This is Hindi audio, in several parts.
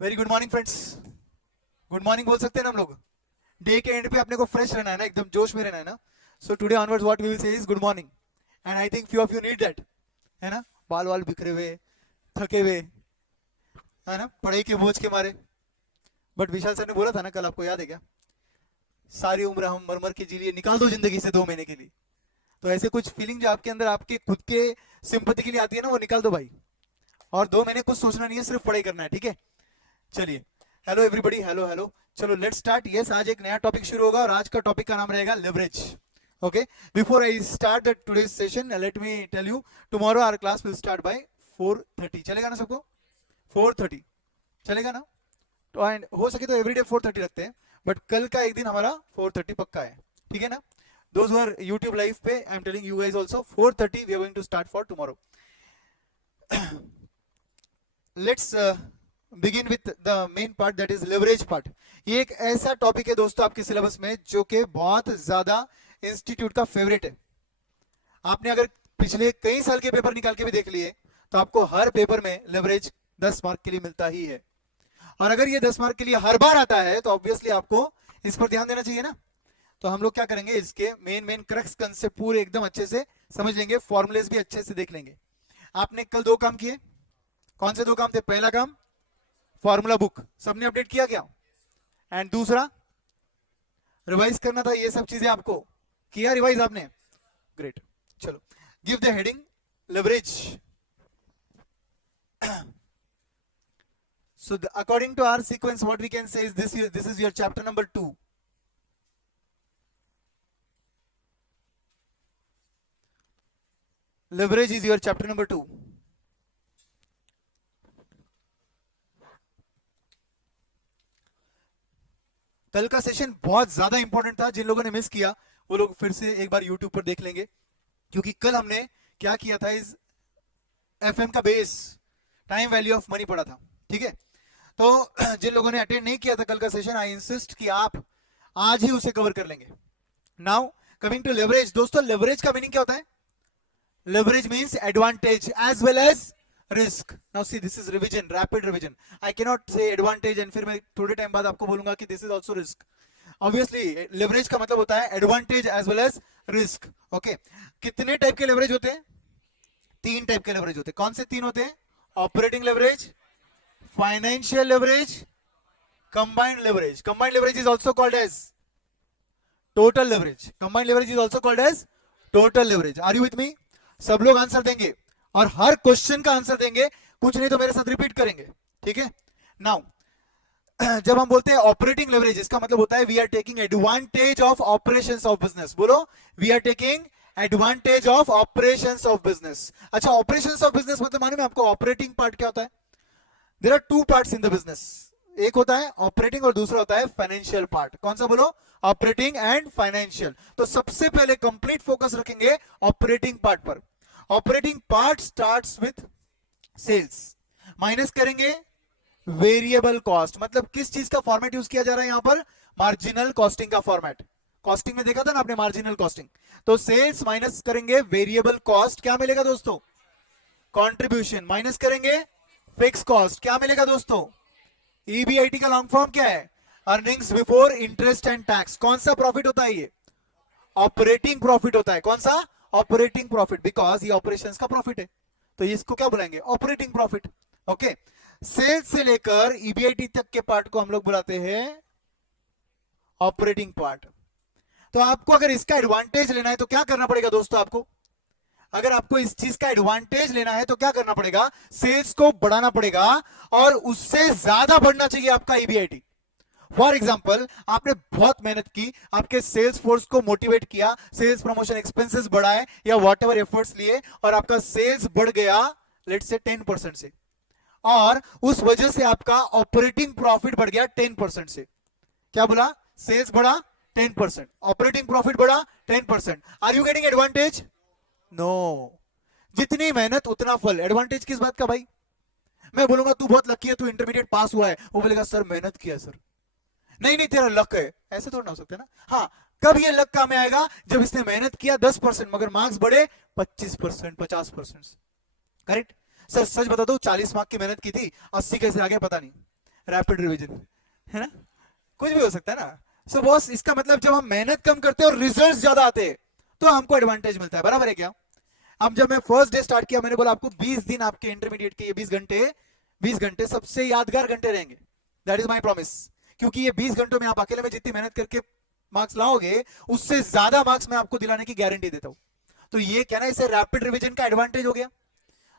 Very good morning friends. Good morning बोल सकते हैं ना हम लोग। डे के एंड पे अपने को फ्रेश रहना है ना, एकदम जोश में रहना है ना। So today onwards what we will say is good morning, and I think few of you need that, है ना। बाल वाल बिखरे हुए, थके हुए, है ना, पढ़ाई के बोझ के मारे। बट विशाल सर ने बोला था ना कल, आपको याद है क्या? सारी उम्र हम मर मर के जी लिए, निकाल दो जिंदगी से 2 महीने के लिए। तो ऐसे कुछ फीलिंग जो आपके अंदर आपके खुद के सिंपैथी के लिए आती है ना, वो निकाल दो भाई। और 2 महीने कुछ सोचना नहीं है, सिर्फ पढ़ाई करना है, ठीक है। चलिए, हेलो एवरीबॉडी, हेलो हेलो। चलो लेट्स स्टार्ट। यस, आज एक नया टॉपिक शुरू होगा और आज का टॉपिक का नाम रहेगा leverage. Okay, before I start the today's session, let me tell you, tomorrow our class will start by 4:30। चलेगा ना सबको? 4:30 चलेगा ना? तो एंड हो सके तो एवरीडे 4:30 रखते हैं, बट कल का एक दिन हमारा 4:30 पक्का है, ठीक है ना। Those who are YouTube live पे, I am telling you guys also 4:30 we are going to start for tomorrow. Let's begin with the main part, that is leverage part. ये एक ऐसा टॉपिक है दोस्तों आपके सिलेबस में जो कि बहुत ज्यादा इंस्टीट्यूट का फेवरेट है। आपने अगर पिछले कई साल के पेपर निकाल के भी देख लिए तो आपको हर पेपर में लेवरेज 10 मार्क के लिए मिलता ही है। और अगर ये 10 मार्क के लिए हर बार आता है तो ऑब्वियसली आपको इस पर ध्यान देना चाहिए ना। तो हम लोग क्या करेंगे, इसके मेन मेन क्रक्स कंसेप्ट पूरे एकदम अच्छे से समझ लेंगे, फॉर्मुलेस भी अच्छे से देख लेंगे। आपने कल 2 काम किए, कौन से 2 काम थे? पहला काम फॉर्मूला बुक सबने अपडेट किया क्या? एंड दूसरा रिवाइज करना था, ये सब चीजें आपको किया रिवाइज आपने? ग्रेट। चलो, give the heading leverage. So according to our sequence, what we can say is this is your chapter number 2. Leverage is your chapter number 2. कल का सेशन बहुत ज्यादा इंपॉर्टेंट था, जिन लोगों ने मिस किया वो लोग फिर से एक बार यूट्यूब पर देख लेंगे, क्योंकि कल हमने क्या किया था, इस एफएम का base time value of money पढ़ा था, ठीक है। तो जिन लोगों ने अटेंड नहीं किया था कल का सेशन, आई इंसिस्ट कि आप आज ही उसे कवर कर लेंगे। नाउ कमिंग टू लेवरेज, दोस्तों लेवरेज का मीनिंग क्या होता है? Leverage means advantage as well as risk. Now see, this is revision, rapid revision. I can not say advantage and फिर मैं थोड़े टाइम बाद आपको बोलूंगा कि this is also risk. Obviously leverage का मतलब होता है advantage as well as risk. Okay, कितने टाइप के लेवरेज होते हैं? 3 टाइप के लेवरेज होते हैं। कौन से 3 होते हैं? Operating leverage, financial leverage, combined leverage. Combined leverage is also called as total leverage. Combined leverage is also called as total leverage. Are you with me? सब लोग आंसर देंगे और हर क्वेश्चन का आंसर देंगे, कुछ नहीं तो मेरे साथ रिपीट करेंगे, ठीक है। नाउ जब हम बोलते हैं ऑपरेटिंग लेवरेज, इसका मतलब होता है we are taking advantage of operations of business. बोलो, we are taking advantage of operations of business. अच्छा, ऑपरेशंस ऑफ बिजनेस मतलब मालूम है आपको ऑपरेटिंग पार्ट क्या होता है? There are 2 parts in the business. एक होता है ऑपरेटिंग और दूसरा होता है फाइनेंशियल पार्ट। कौन सा? बोलो, ऑपरेटिंग एंड फाइनेंशियल। तो सबसे पहले कंप्लीट फोकस रखेंगे ऑपरेटिंग पार्ट पर। Operating part starts with sales, minus करेंगे वेरिएबल कॉस्ट। मतलब किस चीज का फॉर्मेट यूज किया जा रहा है यहां पर? मार्जिनल कॉस्टिंग का फॉर्मेट। कॉस्टिंग में देखा था ना आपने, मार्जिनल कॉस्टिंग। तो सेल्स माइनस करेंगे वेरिएबल कॉस्ट, क्या मिलेगा दोस्तों? कंट्रीब्यूशन। माइनस करेंगे फिक्स कॉस्ट, क्या मिलेगा दोस्तों? ईबीआईटी का लॉन्ग फॉर्म क्या है? Earnings before interest and tax. कौन सा प्रॉफिट होता है ये? ऑपरेटिंग प्रॉफिट होता है। कौन सा? ऑपरेटिंग प्रॉफिट, बिकॉज ये ऑपरेशंस का प्रॉफिट है, तो इसको क्या बुलाएंगे? Operating profit. ओके, सेल्स से लेकर ईबीआईटी तक के पार्ट को हम लोग बुलाते हैं ऑपरेटिंग पार्ट। तो आपको अगर इसका एडवांटेज लेना है तो क्या करना पड़ेगा दोस्तों? आपको अगर आपको इस चीज का एडवांटेज लेना है तो क्या करना पड़ेगा? सेल्स को बढ़ाना पड़ेगा और उससे ज्यादा बढ़ना चाहिए आपका ईबीआईटी। फॉर एग्जाम्पल, आपने बहुत मेहनत की, आपके सेल्स फोर्स को मोटिवेट किया, सेल्स प्रमोशन एक्सपेंसेस बढ़ाए या वॉट एवर एफर्ट्स लिए, और आपका सेल्स बढ़ गया लेट्स से 10% से, और उस वजह से आपका ऑपरेटिंग प्रॉफिट बढ़ गया 10% से। क्या बोला? सेल्स बढ़ा 10%, ऑपरेटिंग प्रॉफिट बढ़ा 10%। Are you getting advantage? No. जितनी मेहनत उतना फल। एडवांटेज किस बात का भाई? मैं बोलूंगा तू बहुत लकी है, तू इंटरमीडिएट पास हुआ है, वो बोलेगा सर मेहनत किया सर। नहीं नहीं, तेरा लक है, ऐसे थोड़ा ना हो सकता ना। हाँ, कब ये लक काम में आएगा? जब इसने मेहनत किया 10% मगर मार्क्स बढ़े 25%, 50%। करेक्ट? सर सच बता दो, 40 मार्क की मेहनत की थी, 80 कैसे आ गया पता नहीं। रैपिड रिवीजन, है ना, कुछ भी हो सकता है ना। सो बॉस इसका मतलब जब हम मेहनत कम करते हैं और रिजल्ट्स ज्यादा आते हैं तो हमको एडवांटेज मिलता है, बराबर है क्या। अब जब मैं फर्स्ट डे स्टार्ट किया मैंने बोला आपको 20 दिन आपके इंटरमीडिएट के ये 20 घंटे सबसे यादगार घंटे रहेंगे, दैट इज माय प्रॉमिस। क्योंकि ये 20 घंटों में आप अकेले में जितनी मेहनत करके मार्क्स लाओगे उससे ज्यादा मार्क्स मैं आपको दिलाने की गारंटी देता हूं। तो ये क्या ना, इसे रैपिड रिवीजन का एडवांटेज हो गया।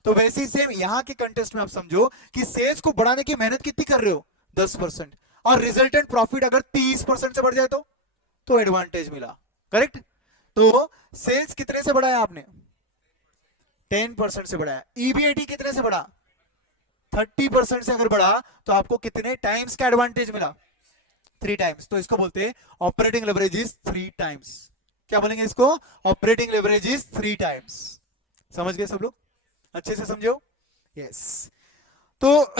तो वैसे ही सेम यहाँ के कंटेस्ट में आप समझो कि सेल्स को बढ़ाने की मेहनत कितनी कर रहे हो, 10%, और रिजल्टेंट प्रॉफिट अगर 30% से बढ़ जाए तो एडवांटेज मिला, करेक्ट। तो सेल्स कितने से बढ़ाया आपने, 10% से बढ़ाया। ईबीआईटी कितने से बढ़ा, 30% से अगर बढ़ा तो आपको कितने टाइम्स का एडवांटेज मिला, 3 टाइम्स। तो इसको बोलते हैं ऑपरेटिंग लेवरेज इज 3 टाइम्स। क्या बोलेंगे इसको, ऑपरेटिंग लेवरेज इज 3 टाइम्स। समझ गए सब लोग, अच्छे से समझो, यस। तो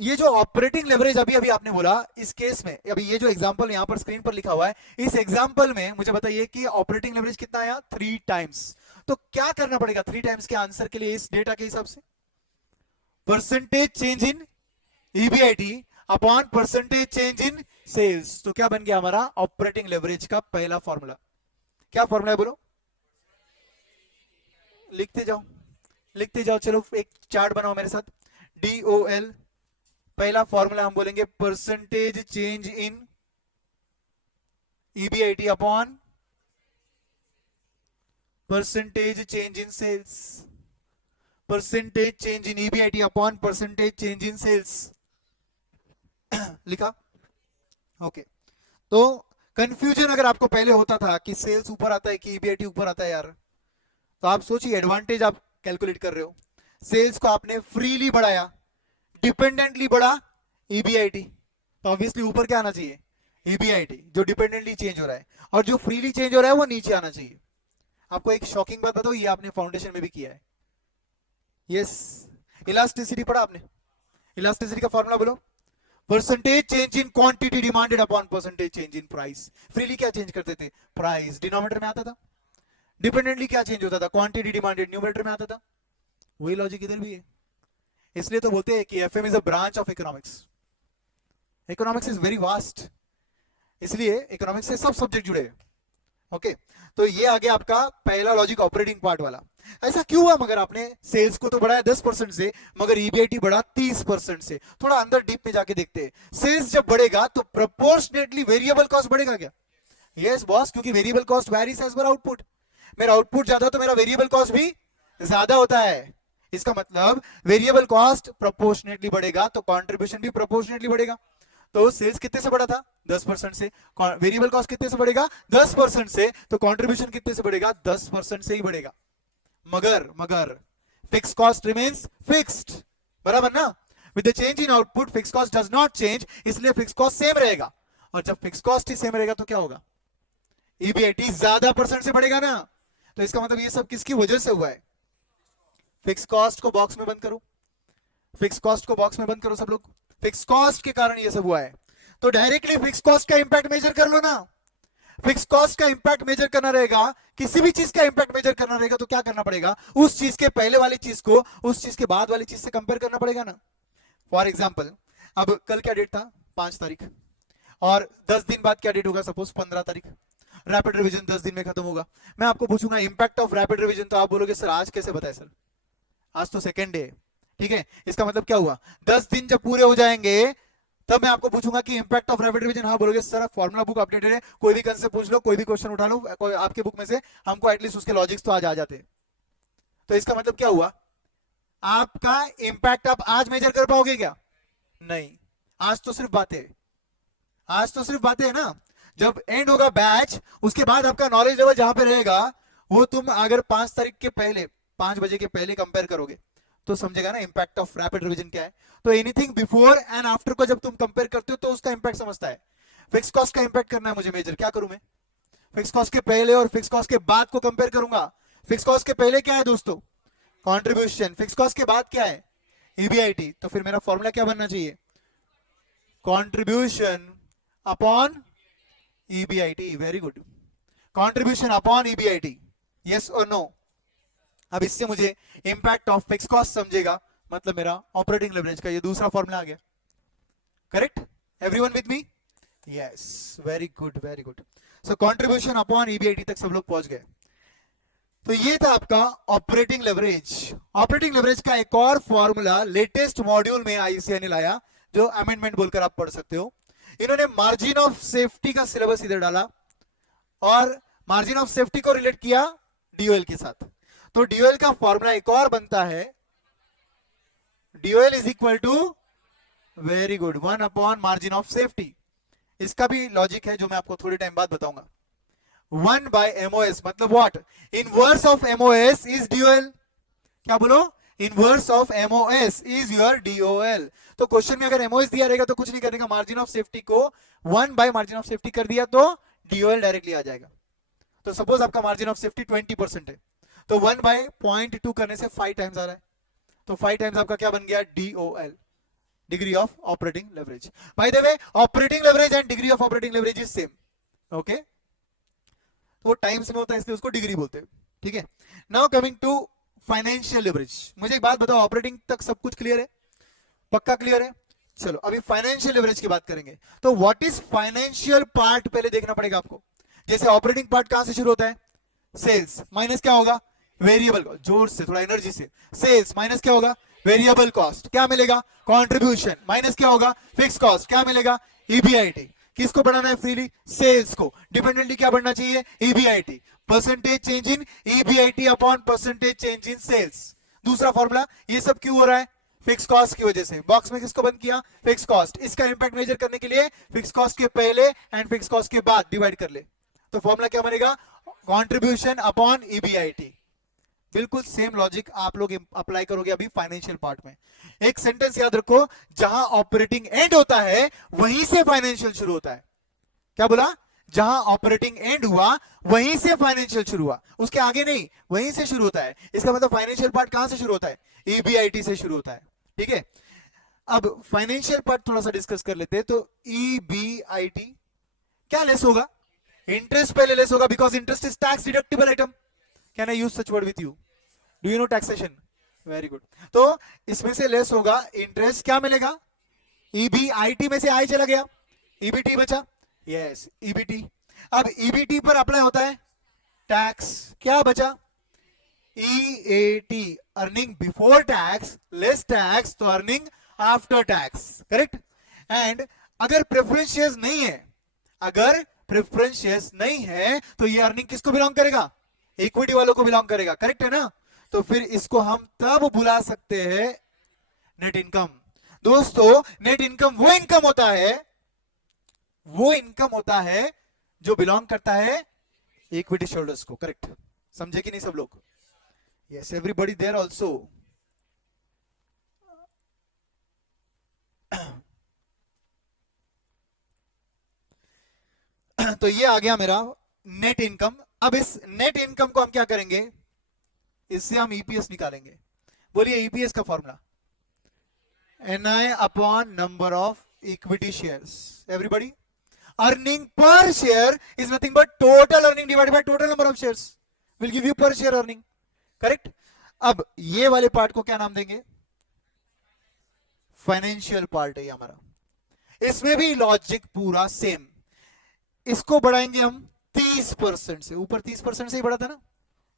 ये जो ऑपरेटिंग लेवरेज अभी अभी आपने बोला, इस केस में अभी ये जो एग्जांपल यहां पर स्क्रीन पर लिखा हुआ है, इस एग्जांपल में मुझे बताइए कि ऑपरेटिंग लेवरेज कितना आया, 3 टाइम्स। तो क्या करना पड़ेगा 3 टाइम्स के आंसर के लिए इस डेटा के हिसाब से, percentage change in EBIT upon percentage change in sales. तो क्या बन गया हमारा ऑपरेटिंग लेवरेज का पहला फॉर्मूला, क्या फॉर्मूला है बोलो, लिखते जाओ चलो, एक चार्ट बनाओ मेरे साथ। DOL पहला फॉर्मूला हम बोलेंगे percentage change in EBIT upon percentage change in sales, percentage change in EBIT upon percentage change in sales. लिखा, ओके। तो कंफ्यूजन अगर आपको पहले होता था कि सेल्स ऊपर आता है कि ईबीआईटी ऊपर आता है यार, तो आप सोचिए एडवांटेज आप कैलकुलेट कर रहे हो, सेल्स को आपने फ्रीली बढ़ाया, डिपेंडेंटली बढ़ा ईबीआईटी, तो ऑब्वियसली ऊपर क्या आना चाहिए, ईबीआईटी, जो डिपेंडेंटली चेंज हो रहा है, और जो फ्रीली चेंज हो रहा है वो नीचे आना चाहिए। आपको एक शॉकिंग बात बताओ, ये आपने फाउंडेशन में भी किया है, यस। इलास्टिसिटी पढ़ा आपने, इलास्टिसिटी का फॉर्मूला बोलो, percentage change in quantity demanded upon percentage change in price. Freely क्या चेंज करते थे, प्राइस, डिनोमिनेटर में आता था। डिपेंडेंटली क्या चेंज होता था, क्वांटिटी डिमांडेड, न्यूमरेटर में आता था। वही लॉजिक इधर भी है। इसलिए तो बोलते हैं कि FM is a branch of economics. Economics is very vast, इसलिए इकोनॉमिक्स से सब सब्जेक्ट जुड़े हैं, ओके। तो ये आ गया आपका पहला लॉजिक, ऑपरेटिंग पार्ट वाला। ऐसा क्यों हुआ, मगर आपने सेल्स को तो बढ़ाया 10% से, मगर ईबीआईटी बढ़ा 30% से। थोड़ा अंदर डीप में जाके देखते हैं, सेल्स जब बढ़ेगा तो प्रोपोर्शनेटली वेरिएबल कॉस्ट बढ़ेगा क्या, यस बॉस, क्योंकि variable cost varies as per output. मेरा आउटपुट ज्यादा तो मेरा वेरिएबल कॉस्ट भी ज्यादा होता है। इसका मतलब वेरिएबल कॉस्ट प्रोपोर्शनेटली बढ़ेगा तो कंट्रीब्यूशन भी प्रोपोर्शनेटली बढ़ेगा। तो सेल्स कितने से बढ़ा था, 10% से, वेरिएबल कॉस्ट कितने से बढ़ेगा, 10% से, तो कंट्रीब्यूशन कितने से बढ़ेगा, 10% से ही बढ़ेगा। मगर फिक्स कॉस्ट रिमेन्स फिक्स्ड, बराबर ना। With the change in output fix cost does not change, इसलिए फिक्स कॉस्ट सेम रहेगा। और जब फिक्स कॉस्ट ही सेम रहेगा तो क्या होगा, ईबीआईटी ज्यादा परसेंट से बढ़ेगा ना। तो इसका मतलब ये सब किसकी वजह से हुआ है, फिक्स कॉस्ट को बॉक्स में बंद करो, फिक्स कॉस्ट को बॉक्स में बंद करो सब लोग, फिक्स कॉस्ट के कारण ये सब हुआ है। तो डायरेक्टली फिक्स कॉस्ट का इंपैक्ट मेजर कर लो ना। फिक्स कॉस्ट का इंपैक्ट मेजर करना रहेगा, किसी भी चीज का इंपैक्ट मेजर करना रहेगा तो क्या करना पड़ेगा, उस चीज के पहले वाली चीज को उस चीज के बाद वाली चीज से कंपेयर करना पड़ेगा ना। फॉर एग्जाम्पल, अब कल क्या डेट था, 5 तारीख, और 10 दिन बाद क्या डेट होगा, सपोज 15 तारीख। रैपिड रिवीजन 10 दिन में खत्म होगा। मैं आपको पूछूंगा इंपैक्ट ऑफ रैपिड रिवीजन, तो आप बोलोगे सर आज कैसे बताए सर, आज तो सेकेंड डे, ठीक है। इसका मतलब क्या हुआ, 10 दिन जब पूरे हो जाएंगे तब मैं आपको पूछूंगा कि इंपैक्ट ऑफ रैपिड रिवीजन, हाँ बोलोगे सर फॉर्मूला बुक अपडेटेड है, कोई भी कंसेप्ट पूछ लो, कोई भी क्वेश्चन उठा लो आपके बुक में से, हमको एटलीस्ट उसके लॉजिक्स तो आज आ जाते हैं। तो इसका मतलब क्या हुआ, आपका इंपैक्ट आप आज मेजर कर पाओगे क्या, नहीं। आज तो सिर्फ बातें, आज तो सिर्फ बातें है ना। जब एंड होगा बैच, उसके बाद आपका नॉलेज लेवल जहां पे रहेगा, वो तुम अगर 5 तारीख के पहले, 5 बजे के पहले कंपेयर करोगे तो समझेगा ना इंपैक्ट ऑफ रैपिड रिवीजन क्या है। तो एनीथिंग बिफोर एंड आफ्टर को जब तुम कंपेयर करते हो तो उसका इंपैक्ट समझता है। फिक्स कॉस्ट का इंपैक्ट करना है मुझे मेजर, क्या करूं मैं, फिक्स कॉस्ट के पहले और फिक्स कॉस्ट के बाद को कंपेयर करूंगा। फिक्स कॉस्ट के पहले क्या है दोस्तों, कंट्रीब्यूशन, फिक्स कॉस्ट के बाद क्या है, ईबीआईटी। तो फिर मेरा फॉर्मूला क्या बनना चाहिए, contribution upon EBIT. Very good, contribution upon EBIT, yes और नो। अब इससे मुझे इंपैक्ट ऑफ फिक्स कॉस्ट समझेगा, मतलब मेरा ऑपरेटिंग लेवरेज का ये दूसरा फॉर्मूला आ गया, everyone with me? Yes, very good very good. So contribution upon EBIT तक सब लोग पहुंच गए. तो ये था आपका ऑपरेटिंग लेवरेज. ऑपरेटिंग लेवरेज का एक और फॉर्मूला लेटेस्ट मॉड्यूल में आईसीआई ने लाया, जो अमेंडमेंट बोलकर आप पढ़ सकते हो. इन्होंने मार्जिन ऑफ सेफ्टी का सिलेबस इधर डाला और मार्जिन ऑफ सेफ्टी को रिलेट किया डीओएल के साथ. तो डीओएल का फॉर्मूला एक और बनता है, DOL is equal to, very good, 1 upon margin of safety. इसका भी लॉजिक है जो मैं आपको थोड़ी टाइम बाद बताऊंगा. 1 बाय एमओएस मतलब what? Inverse of MOS is DOL. क्या बोलो? Inverse of MOS is your DOL. तो क्वेश्चन में अगर एमओएस दिया रहेगा तो कुछ नहीं करने का, मार्जिन ऑफ सेफ्टी को 1 बाय मार्जिन ऑफ सेफ्टी कर दिया तो डीओएल डायरेक्टली आ जाएगा. तो सपोज आपका मार्जिन ऑफ सेफ्टी 20% है, तो 1 बाय 0.2 करने से 5 टाइम्स आ रहा है, तो 5 टाइम्स आपका क्या बन गया? DOL, degree of operating leverage. Bye the way operating leverage and degree of operating leverage is same. Okay, तो वो टाइम्स में होता है इसलिए उसको डिग्री बोलते हैं. ठीक है. Now coming to financial leverage. मुझे एक बात बताओ, ऑपरेटिंग तक सब कुछ क्लियर है? पक्का क्लियर है? चलो अभी फाइनेंशियल लेवरेज की बात करेंगे. तो व्हाट इज फाइनेंशियल पार्ट पहले देखना पड़ेगा आपको. जैसे ऑपरेटिंग पार्ट कहां से शुरू होता है? सेल्स माइनस क्या होगा? Variable cost. जोर से, थोड़ा एनर्जी से. सेल्स माइनस क्या होगा? Variable cost. क्या मिलेगा? कंट्रीब्यूशन. माइनस क्या होगा? Fix cost. क्या मिलेगा? ईबीआईटी. किसको बढ़ाना है फ्रीली? सेल्स को. डिपेंडेंटली क्या बढ़ना चाहिए? EBIT. Percentage change in EBIT upon percentage change in sales. दूसरा फॉर्मूला. ये सब क्यों हो रहा है? फिक्स कॉस्ट की वजह से. बॉक्स में किसको बंद किया? Fix cost. इसका इंपैक्ट मेजर करने के लिए फिक्स कॉस्ट के पहले एंड फिक्स कॉस्ट के बाद डिवाइड कर ले, तो फॉर्मूला क्या बनेगा? Contribution upon EBIT. बिल्कुल सेम लॉजिक आप लोग अप्लाई करोगे अभी फाइनेंशियल पार्ट में. एक सेंटेंस याद रखो, जहां ऑपरेटिंग एंड होता है वहीं से फाइनेंशियल शुरू होता है. क्या बोला? जहां ऑपरेटिंग एंड हुआ वहीं से फाइनेंशियल शुरू हुआ, उसके आगे नहीं, वहीं से शुरू होता है. इसका मतलब फाइनेंशियल पार्ट कहां से शुरू होता है? ईबीआईटी से शुरू होता है. ठीक है. अब फाइनेंशियल पार्ट थोड़ा सा डिस्कस कर लेते हैं. तो ईबीआईटी क्या लेस होगा? इंटरेस्ट पहले लेस होगा, because interest is tax deductible item. Can I use such word with you? Do you know taxation? Very good. तो इसमें से लेस होगा इंटरेस्ट. क्या मिलेगा? ईबीआईटी में से आई चला गया, ईबीटी बचा. Yes, EBT. अब ईबीटी पर अप्लाई होता है टैक्स. क्या बचा? EAT, earning before tax less tax, तो earning after tax. Correct. And अगर प्रेफरेंस शेयर्स नहीं है, अगर प्रेफरेंस शेयर्स नहीं है तो ये अर्निंग किसको बिलोंग करेगा? इक्विटी वालों को बिलोंग करेगा. करेक्ट है ना? तो फिर इसको हम तब बुला सकते हैं नेट इनकम. दोस्तों नेट इनकम वो इनकम होता है, वो इनकम होता है जो बिलोंग करता है इक्विटी शेयरहोल्डर्स को. करेक्ट. समझे कि नहीं सब लोग? Yes, everybody there also. तो ये आ गया मेरा नेट इनकम. अब इस नेट इनकम को हम क्या करेंगे? इससे हम ईपीएस निकालेंगे. बोलिए ईपीएस का formula. NI upon number of equity shares. Everybody, earning per share is nothing but total earning divided by total number of shares will give you per share earning. Correct. अब ये वाले पार्ट को क्या नाम देंगे? फाइनेंशियल पार्ट है हमारा. इसमें भी लॉजिक पूरा सेम. इसको बढ़ाएंगे हम 30% से. ऊपर 30% से ही बढ़ा था ना?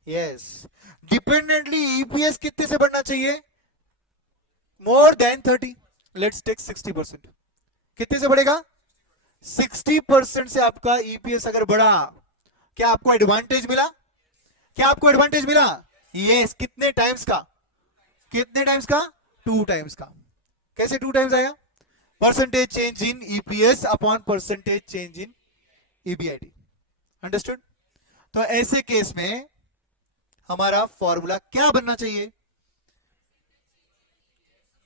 यस. डिपेंडेंटली ईपीएस कितने से बढ़ना चाहिए? More than 30. Let's take 60%. कितने से बढ़ेगा? 60% से आपका ईपीएस अगर बढ़ा, क्या आपको एडवांटेज मिला? क्या आपको एडवांटेज मिला? यस. कितने टाइम्स का? कितने टाइम्स का? 2 टाइम्स का. कैसे 2 टाइम्स आया? Percentage change in EPS upon percentage change in EBIT. Understood? तो ऐसे केस में हमारा फॉर्मूला क्या बनना चाहिए?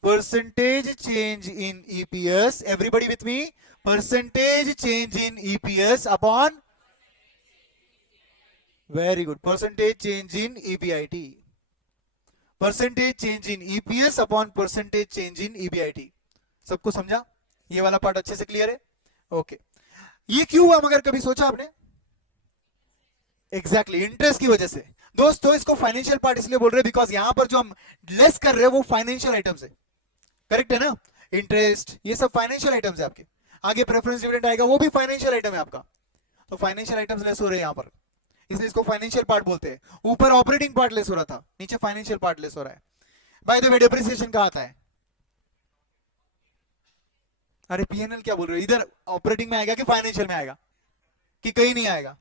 Percentage change in EPS. Everybody with me? Percentage change in EPS upon, very good, percentage change in EBIT. Percentage change in EPS upon percentage change in EBIT. सबको समझा? ये वाला पार्ट अच्छे से क्लियर है? ओके. ये क्यों हुआ मगर कभी सोचा आपने? एग्जैक्टली, इंटरेस्ट की वजह से. दोस्तों इसको फाइनेंशियल पार्ट इसलिए बोल रहे हैं बिकॉज यहां पर जो हम लेस कर रहे हैं वो फाइनेंशियल आइटम्स है. करेक्ट है ना? इंटरेस्ट, ये सब फाइनेंशियल आइटम्स है आपके. आगे प्रेफरेंस डिविडेंड आएगा, वो भी फाइनेंशियल आइटम है आपका। तो फाइनेंशियल आइटम्स लेस हो रहे हैं यहाँ पर, इसलिए इसको फाइनेंशियल पार्ट बोलते हैं। ऊपर ऑपरेटिंग पार्ट लेस हो रहा था, नीचे फाइनेंशियल पार्ट लेस हो रहा है। बाय द वे डेप्रिसिएशन कहाँ आता है? अरे पीएनएल क्या बोल रहे हो, इधर ऑपरेटिंग में आएगा कि फाइनेंशियल में आएगा कि कहीं नहीं आएगा?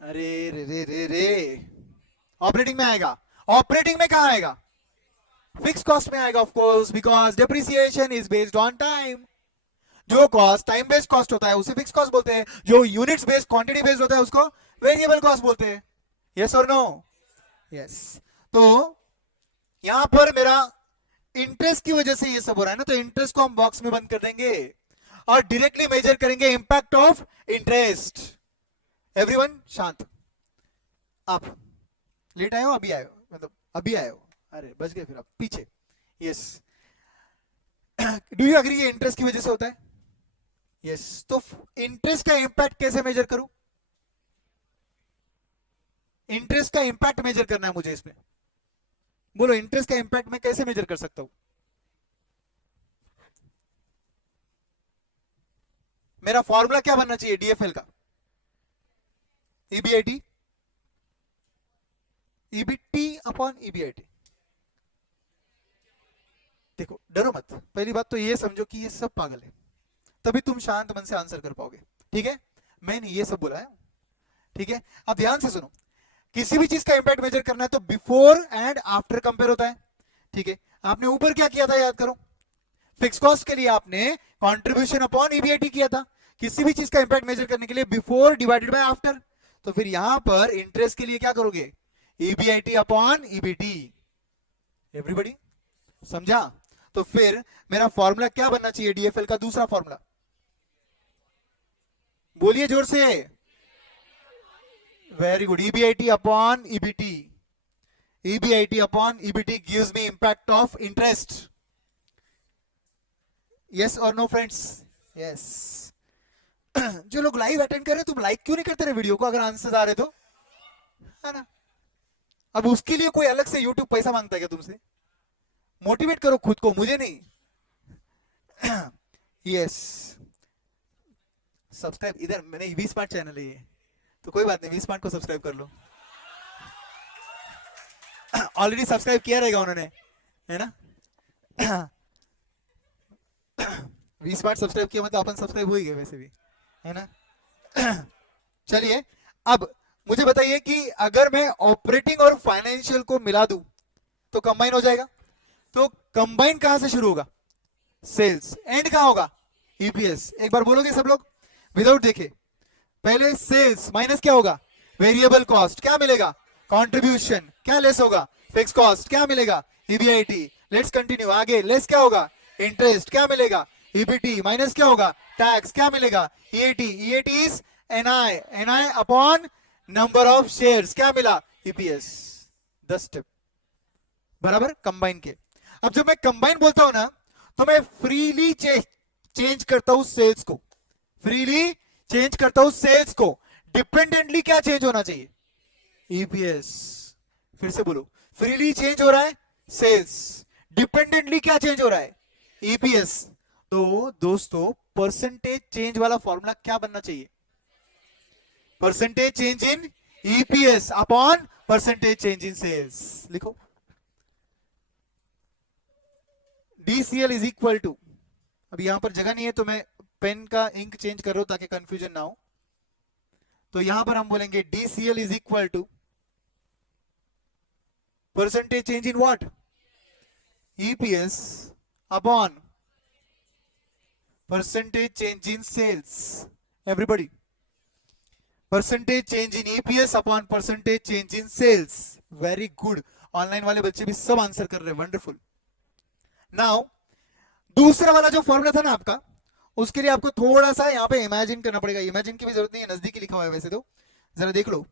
अरे रे रे रे रे, ऑपरेटिंग में आएगा। ऑपरेटिंग में कहाँ आएगा? फिक्स कॉस्ट में आएगा of course, because depreciation is based on time. जो कॉस्ट टाइम बेस्ड कॉस्ट होता है उसे फिक्स कॉस्ट बोलते हैं, जो यूनिट्स बेस्ड क्वांटिटी बेस्ड होता है उसको वेरिएबल कॉस्ट बोलते हैं। यस और नो? यस। तो यहां पर मेरा इंटरेस्ट की वजह से ये सब हो रहा है ना, तो इंटरेस्ट को हम बॉक्स में बंद कर देंगे और डायरेक्टली मेजर करेंगे इंपैक्ट ऑफ इंटरेस्ट। एवरीवन शांत। आप लेट आए हो, अभी आए हो, मतलब अभी आए हो? अरे बच गए फिर आप पीछे। यस, डू यू एग्री ये इंटरेस्ट की वजह से होता है? यस। तो इंटरेस्ट का इंपैक्ट कैसे मेजर करूं? इंटरेस्ट का इंपैक्ट मेजर करना है मुझे इसमें। बोलो, इंटरेस्ट का इंपैक्ट मैं कैसे मेजर कर सकता हूं? मेरा फॉर्मूला क्या बनना चाहिए डीएफएल का? EBIT, EBT upon EBIT. देखो डरो मत, पहली बात तो ये समझो कि ये सब पागल है, तभी तुम शांत मन से आंसर कर पाओगे। ठीक है, मैंने ये सब बोला है। ठीक है, अब ध्यान से सुनो। किसी भी चीज का इंपैक्ट मेजर करना है तो बिफोर एंड आफ्टर कंपेयर होता है। ठीक है, आपने ऊपर क्या किया था याद करो? फिक्स कॉस्ट के लिए आपने कंट्रीब्यूशन अपॉन ईबीआईटी किया था। किसी भी चीज का इंपैक्ट मेजर करने के लिए बिफोर डिवाइडेड बाय आफ्टर। तो फिर यहां पर इंटरेस्ट के लिए क्या करोगे? EBIT upon EBT. एवरीबॉडी समझा? तो फिर मेरा फॉर्मूला क्या बनना चाहिए डीएफएल का? दूसरा फॉर्मूला बोलिए जोर से। Very good, EBIT upon EBT. EBIT upon EBT gives me impact of interest. Yes और नो फ्रेंड्स? यस। जो लोग लाइव अटेंड कर रहे हैं, तुम लाइक क्यों नहीं करते रहे वीडियो को अगर आंसर आ रहे तो? है ना? अब उसके लिए कोई अलग से यूट्यूब पैसा मांगता है क्या तुमसे? मोटिवेट करो खुद को, मुझे नहीं। यस, सब्सक्राइब इधर, मैंने 20 स्मार्ट चैनल है ये, तो कोई बात नहीं, 20 स्मार्ट को सब्सक्राइब कर लो। ऑलरेडी सब्सक्राइब किया रहेगा उन्होंने, है ना? 20 स्मार्ट सब्सक्राइब किया मतलब अपन सब्सक्राइब हो ही गए वैसे भी, है ना? चलिए, अब मुझे बताइए कि अगर मैं ऑपरेटिंग और फाइनेंशियल को मिला दूं तो कंबाइन हो जाएगा। तो कंबाइन कहां से शुरू होगा? सेल्स। एंड कहां होगा? ईपीएस। एक बार बोलोगे सब लोग विदाउट देखे? पहले सेल्स माइनस क्या होगा? Variable cost. क्या मिलेगा? कंट्रीब्यूशन। क्या लेस होगा? Fix cost. क्या मिलेगा? ईबीआईटी। लेट्स कंटिन्यू आगे। लेस क्या होगा? इंटरेस्ट। क्या मिलेगा? ईबीटी। माइनस क्या होगा? टैक्स। क्या मिलेगा? EAT. EAT is NI. NI upon number of shares. क्या मिला? ईपीएस। 10 स्टेप बराबर कंबाइन के। अब जब मैं कंबाइन बोलता हूं ना, तो मैं फ्रीली चेंज करता हूं सेल्स को। फ्रीली चेंज करता हूं सेल्स को। डिपेंडेंटली क्या चेंज होना चाहिए? ईपीएस। फिर से बोलो, फ्रीली चेंज हो रहा है सेल्स, डिपेंडेंटली क्या चेंज हो रहा है? ईपीएस। तो दोस्तों, परसेंटेज चेंज वाला फॉर्मूला क्या बनना चाहिए? Percentage change in EPS upon percentage change in sales. लिखो, DCL इज इक्वल टू, अब यहां पर जगह नहीं है तो मैं पेन का इंक चेंज कर रहा हूं ताकि कंफ्यूजन ना हो। तो यहां पर हम बोलेंगे DCL is equal to percentage change in what? EPS upon percentage change in sales. Everybody, percentage change in EPS upon percentage change in sales. Very good, online वाले बच्चे भी सब आंसर कर रहे हैं, वंडरफुल। नाउ दूसरा वाला जो फॉर्मूला था ना आपका, उसके लिए आपको थोड़ा सा यहाँ पे इमेजिन करना पड़ेगा। इमेजिन की भी जरूरत नहीं है, नजदीकी लिखा हुआ है वैसे तो। जरा देख लो,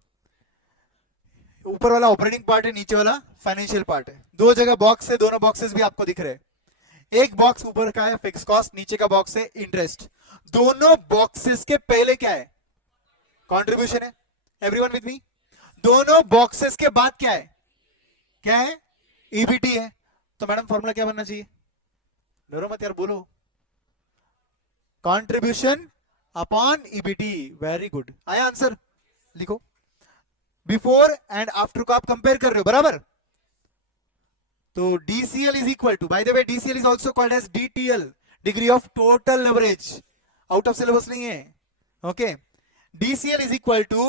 ऊपर वाला ऑपरेटिंग पार्ट है, नीचे वाला फाइनेंशियल पार्ट है। दो जगह बॉक्स है, दोनों बॉक्सेस भी आपको दिख रहे हैं। एक बॉक्स ऊपर का है फिक्स कॉस्ट, नीचे का बॉक्स है इंटरेस्ट। दोनों बॉक्सेस के पहले क्या है? कंट्रीब्यूशन है। Everyone with me? दोनों बॉक्सेस के बाद क्या है? क्या है? ईबीटी है। तो मैडम फॉर्मूला क्या बनना चाहिए? डरो मत यार, बोलो। Contribution upon EBT, very good, आया आंसर, लिखो। बिफोर एंड आफ्टर को आप कंपेयर कर रहे हो, बराबर। तो DCL is equal to, by the way DCL is also called as DTL, degree of total leverage, out of syllabus नहीं है, okay. DCL is equal to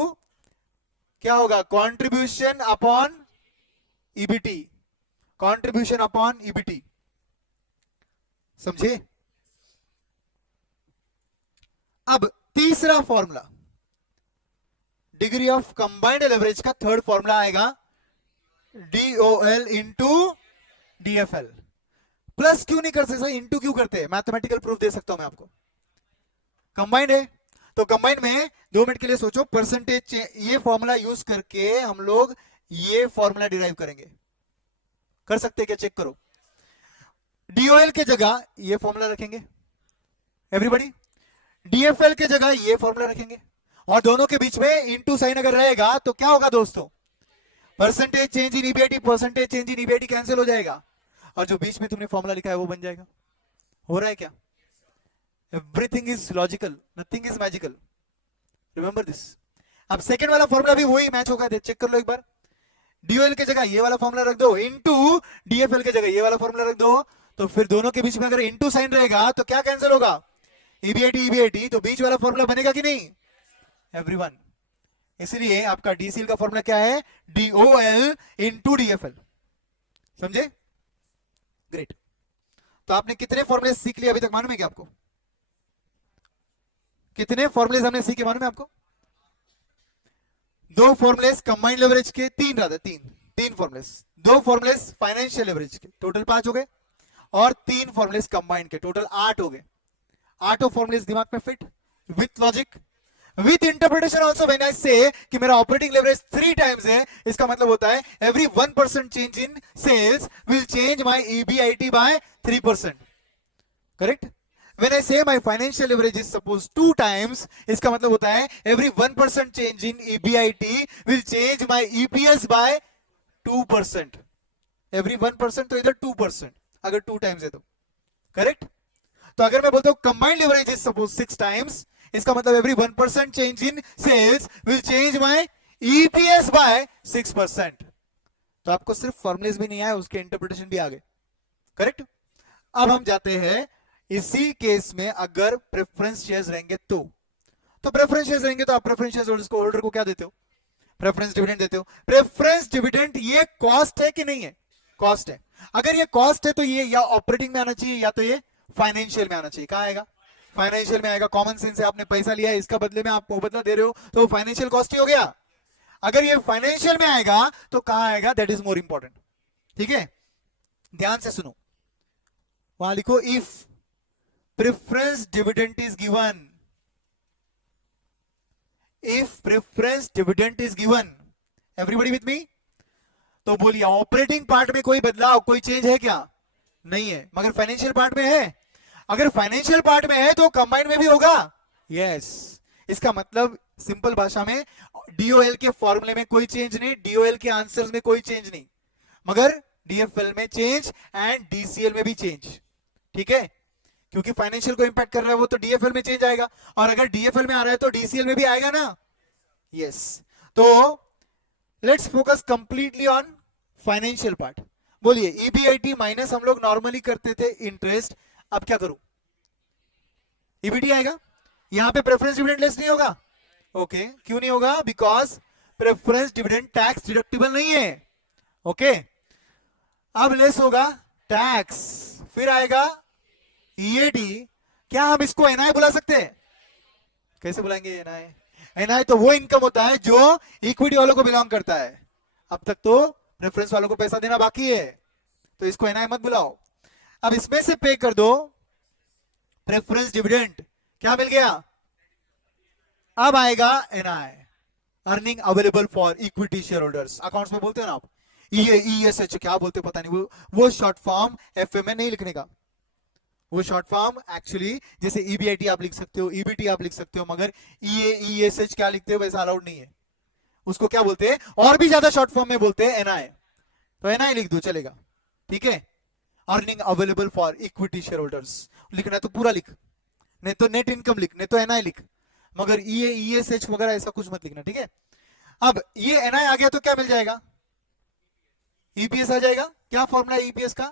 क्या होगा, contribution upon EBT, contribution upon EBT, समझे। अब तीसरा formula degree of combined leverage का, थर्ड फॉर्मूला आएगा डीओएल इंटू डीएफएल। प्लस क्यों नहीं कर सकते, इंटू क्यों करते, मैथमेटिकल प्रूफ दे सकता हूं मैं आपको। कंबाइंड है तो कंबाइंड में 2 मिनट के लिए सोचो, परसेंटेज, ये फॉर्मूला यूज करके हम लोग ये फॉर्मूला डिराइव करेंगे, कर सकते क्या, चेक करो। डीओएल के जगह ये फॉर्मूला रखेंगे एवरीबॉडी, डीएफएल के जगह ये फॉर्मूला रखेंगे, और दोनों के बीच में इनटू साइन अगर रहेगा तो क्या होगा दोस्तों, percentage change in EBIT, percentage change in EBIT cancel हो जाएगा, और जो बीच में तुमने फॉर्मूला लिखा है वो बन जाएगा। हो रहा है क्या, everything is logical, nothing is magical, remember this. अब सेकंड वाला फॉर्मूला भी वही मैच होगा, चेक कर लो एक बार। डीओएल के जगह ये वाला फॉर्मूला रख दो, इनटू डीएफएल के जगह ये वाला फॉर्मूला रख दो, तो फिर दोनों के बीच में अगर इनटू साइन रहेगा तो क्या कैंसिल होगा, ईबीआईटी ईबीआईटी, तो बीच वाला फॉर्मूला बनेगा कि नहीं, एवरीवन। इसलिए आपका डीसीएल का फॉर्मूला क्या है, डीओएल इनटू डीएफएल, समझे, ग्रेट। तो आपने कितने फॉर्मूले सीख लिए अभी तक, मालूम है क्या आपको, कितने फॉर्मूले हमने सीखे मालूम है आपको। 2 फॉर्मूले कंबाइंड लेवरेज के, 3 राधा, 3 फॉर्मूले, 2 फॉर्मूले फाइनेंशियल लेवरेज के, टोटल 5 हो गए, और 3 फॉर्मूले कंबाइंड के, टोटल 8 हो गए। 8 फॉर्मूले दिमाग में fit, with logic, with interpretation also. When I से कि मेरा ऑपरेटिंग लेवरेज 3 टाइम्स है, इसका मतलब होता है every 1% change in sales will change my EBIT by 3%, correct. When I say my financial leverage is suppose 2 times, इसका मतलब होता है every 1% change in EBIT will change my EPS by 2%. Every 1% तो इधर 2%, अगर 2 times है तो, करेक्ट। तो अगर मैं बोलता हूं combined leverage is suppose 6 times, इसका मतलब every 1% change in sales will change my EPS by 6%. तो आपको सिर्फ फॉर्मुलेस भी नहीं आए, उसके इंटरप्रिटेशन भी आ गए, करेक्ट। अब हम जाते हैं इसी केस में अगर प्रेफरेंस शेयर्स रहेंगे तो प्रेफरेंस शेयर्स रहेंगे तो आप प्रेफरेंस शेयर्स होल्डर को क्या देते हो, प्रेफरेंस डिविडेंड देते हो। प्रेफरेंस डिविडेंड ये कॉस्ट है कि नहीं है, कॉस्ट है। अगर ये कॉस्ट है तो ये या ऑपरेटिंग में आना चाहिए या तो ये फाइनेंशियल में आना चाहिए। कहां आएगा, फाइनेंशियल में आएगा। कॉमन सेंस से आपने पैसा लिया है, इसका बदले में आप बदला दे रहे हो, तो फाइनेंशियल कॉस्ट ही हो गया। अगर ये फाइनेंशियल में आएगा तो कहां आएगा, दैट इज मोर इंपॉर्टेंट, ठीक है। ध्यान से सुनो, वहां लिखो if preference dividend is given, if preference dividend is given, everybody with me, तो बोलिए ऑपरेटिंग पार्ट में कोई बदलाव, कोई चेंज है क्या, नहीं है, मगर फाइनेंशियल पार्ट में है। अगर फाइनेंशियल पार्ट में है तो कंबाइंड में भी होगा, यस। इसका मतलब सिंपल भाषा में डीओएल के फॉर्मूले में कोई चेंज नहीं, डीओएल के आंसर्स में कोई चेंज नहीं, मगर डीएफएल में चेंज एंड डीसीएल में भी चेंज, ठीक है। क्योंकि फाइनेंशियल को इंपैक्ट कर रहा है वो, तो डीएफएल में चेंज आएगा, और अगर डीएफएल में आ रहा है तो डीसीएल में भी आएगा ना, यस। तो let's focus completely on financial part. बोलिए ईबीआईटी माइनस हम लोग नॉर्मली करते थे इंटरेस्ट, अब क्या करूं, ईबीटी आएगा। यहां पे प्रेफरेंस डिविडेंड लेस नहीं होगा, ओके। क्यों नहीं होगा, because preference dividend tax deductible नहीं है, ओके। अब लेस होगा टैक्स, फिर आएगा ईएडी। क्या हम इसको एनआई बुला सकते हैं, कैसे बुलाएंगे एनआई, एनआई तो वो इनकम होता है जो इक्विटी वालों को बिलोंग करता है। अब तक तो प्रेफरेंस वालों को पैसा देना बाकी है, तो इसको एनआई मत बुलाओ। अब इसमें से पे कर दो प्रेफरेंस डिविडेंड, क्या मिल गया, अब आएगा NI, earning available for equity share holders. Accounts में बोलते हैं ना आप, ईएसएच क्या बोलते पता नहीं, वो शॉर्ट फॉर्म एफए में नहीं लिखने का, वो शॉर्ट फॉर्म एक्चुअली जैसे ईबीआईटी आप लिख सकते हो, ईबीटी आप लिख सकते हो, मगर ईएसएच क्या लिखते हो वैसा अलाउड नहीं है। उसको क्या बोलते हैं, और भी ज्यादा शॉर्ट फॉर्म में बोलते हैं एनआई, तो एनआई लिख दो चलेगा, ठीक है। Earning available for equity share holders. लिखना तो पूरा लिख, नहीं तो नेट इनकम लिख, नहीं तो एनआई लिख, मगर ईएसएच वगैरह ऐसा कुछ मत लिखना, ठीक है। अब ये एनआई आ गया तो क्या मिल जाएगा, ईपीएस आ जाएगा। क्या फॉर्मूला ईपीएस का,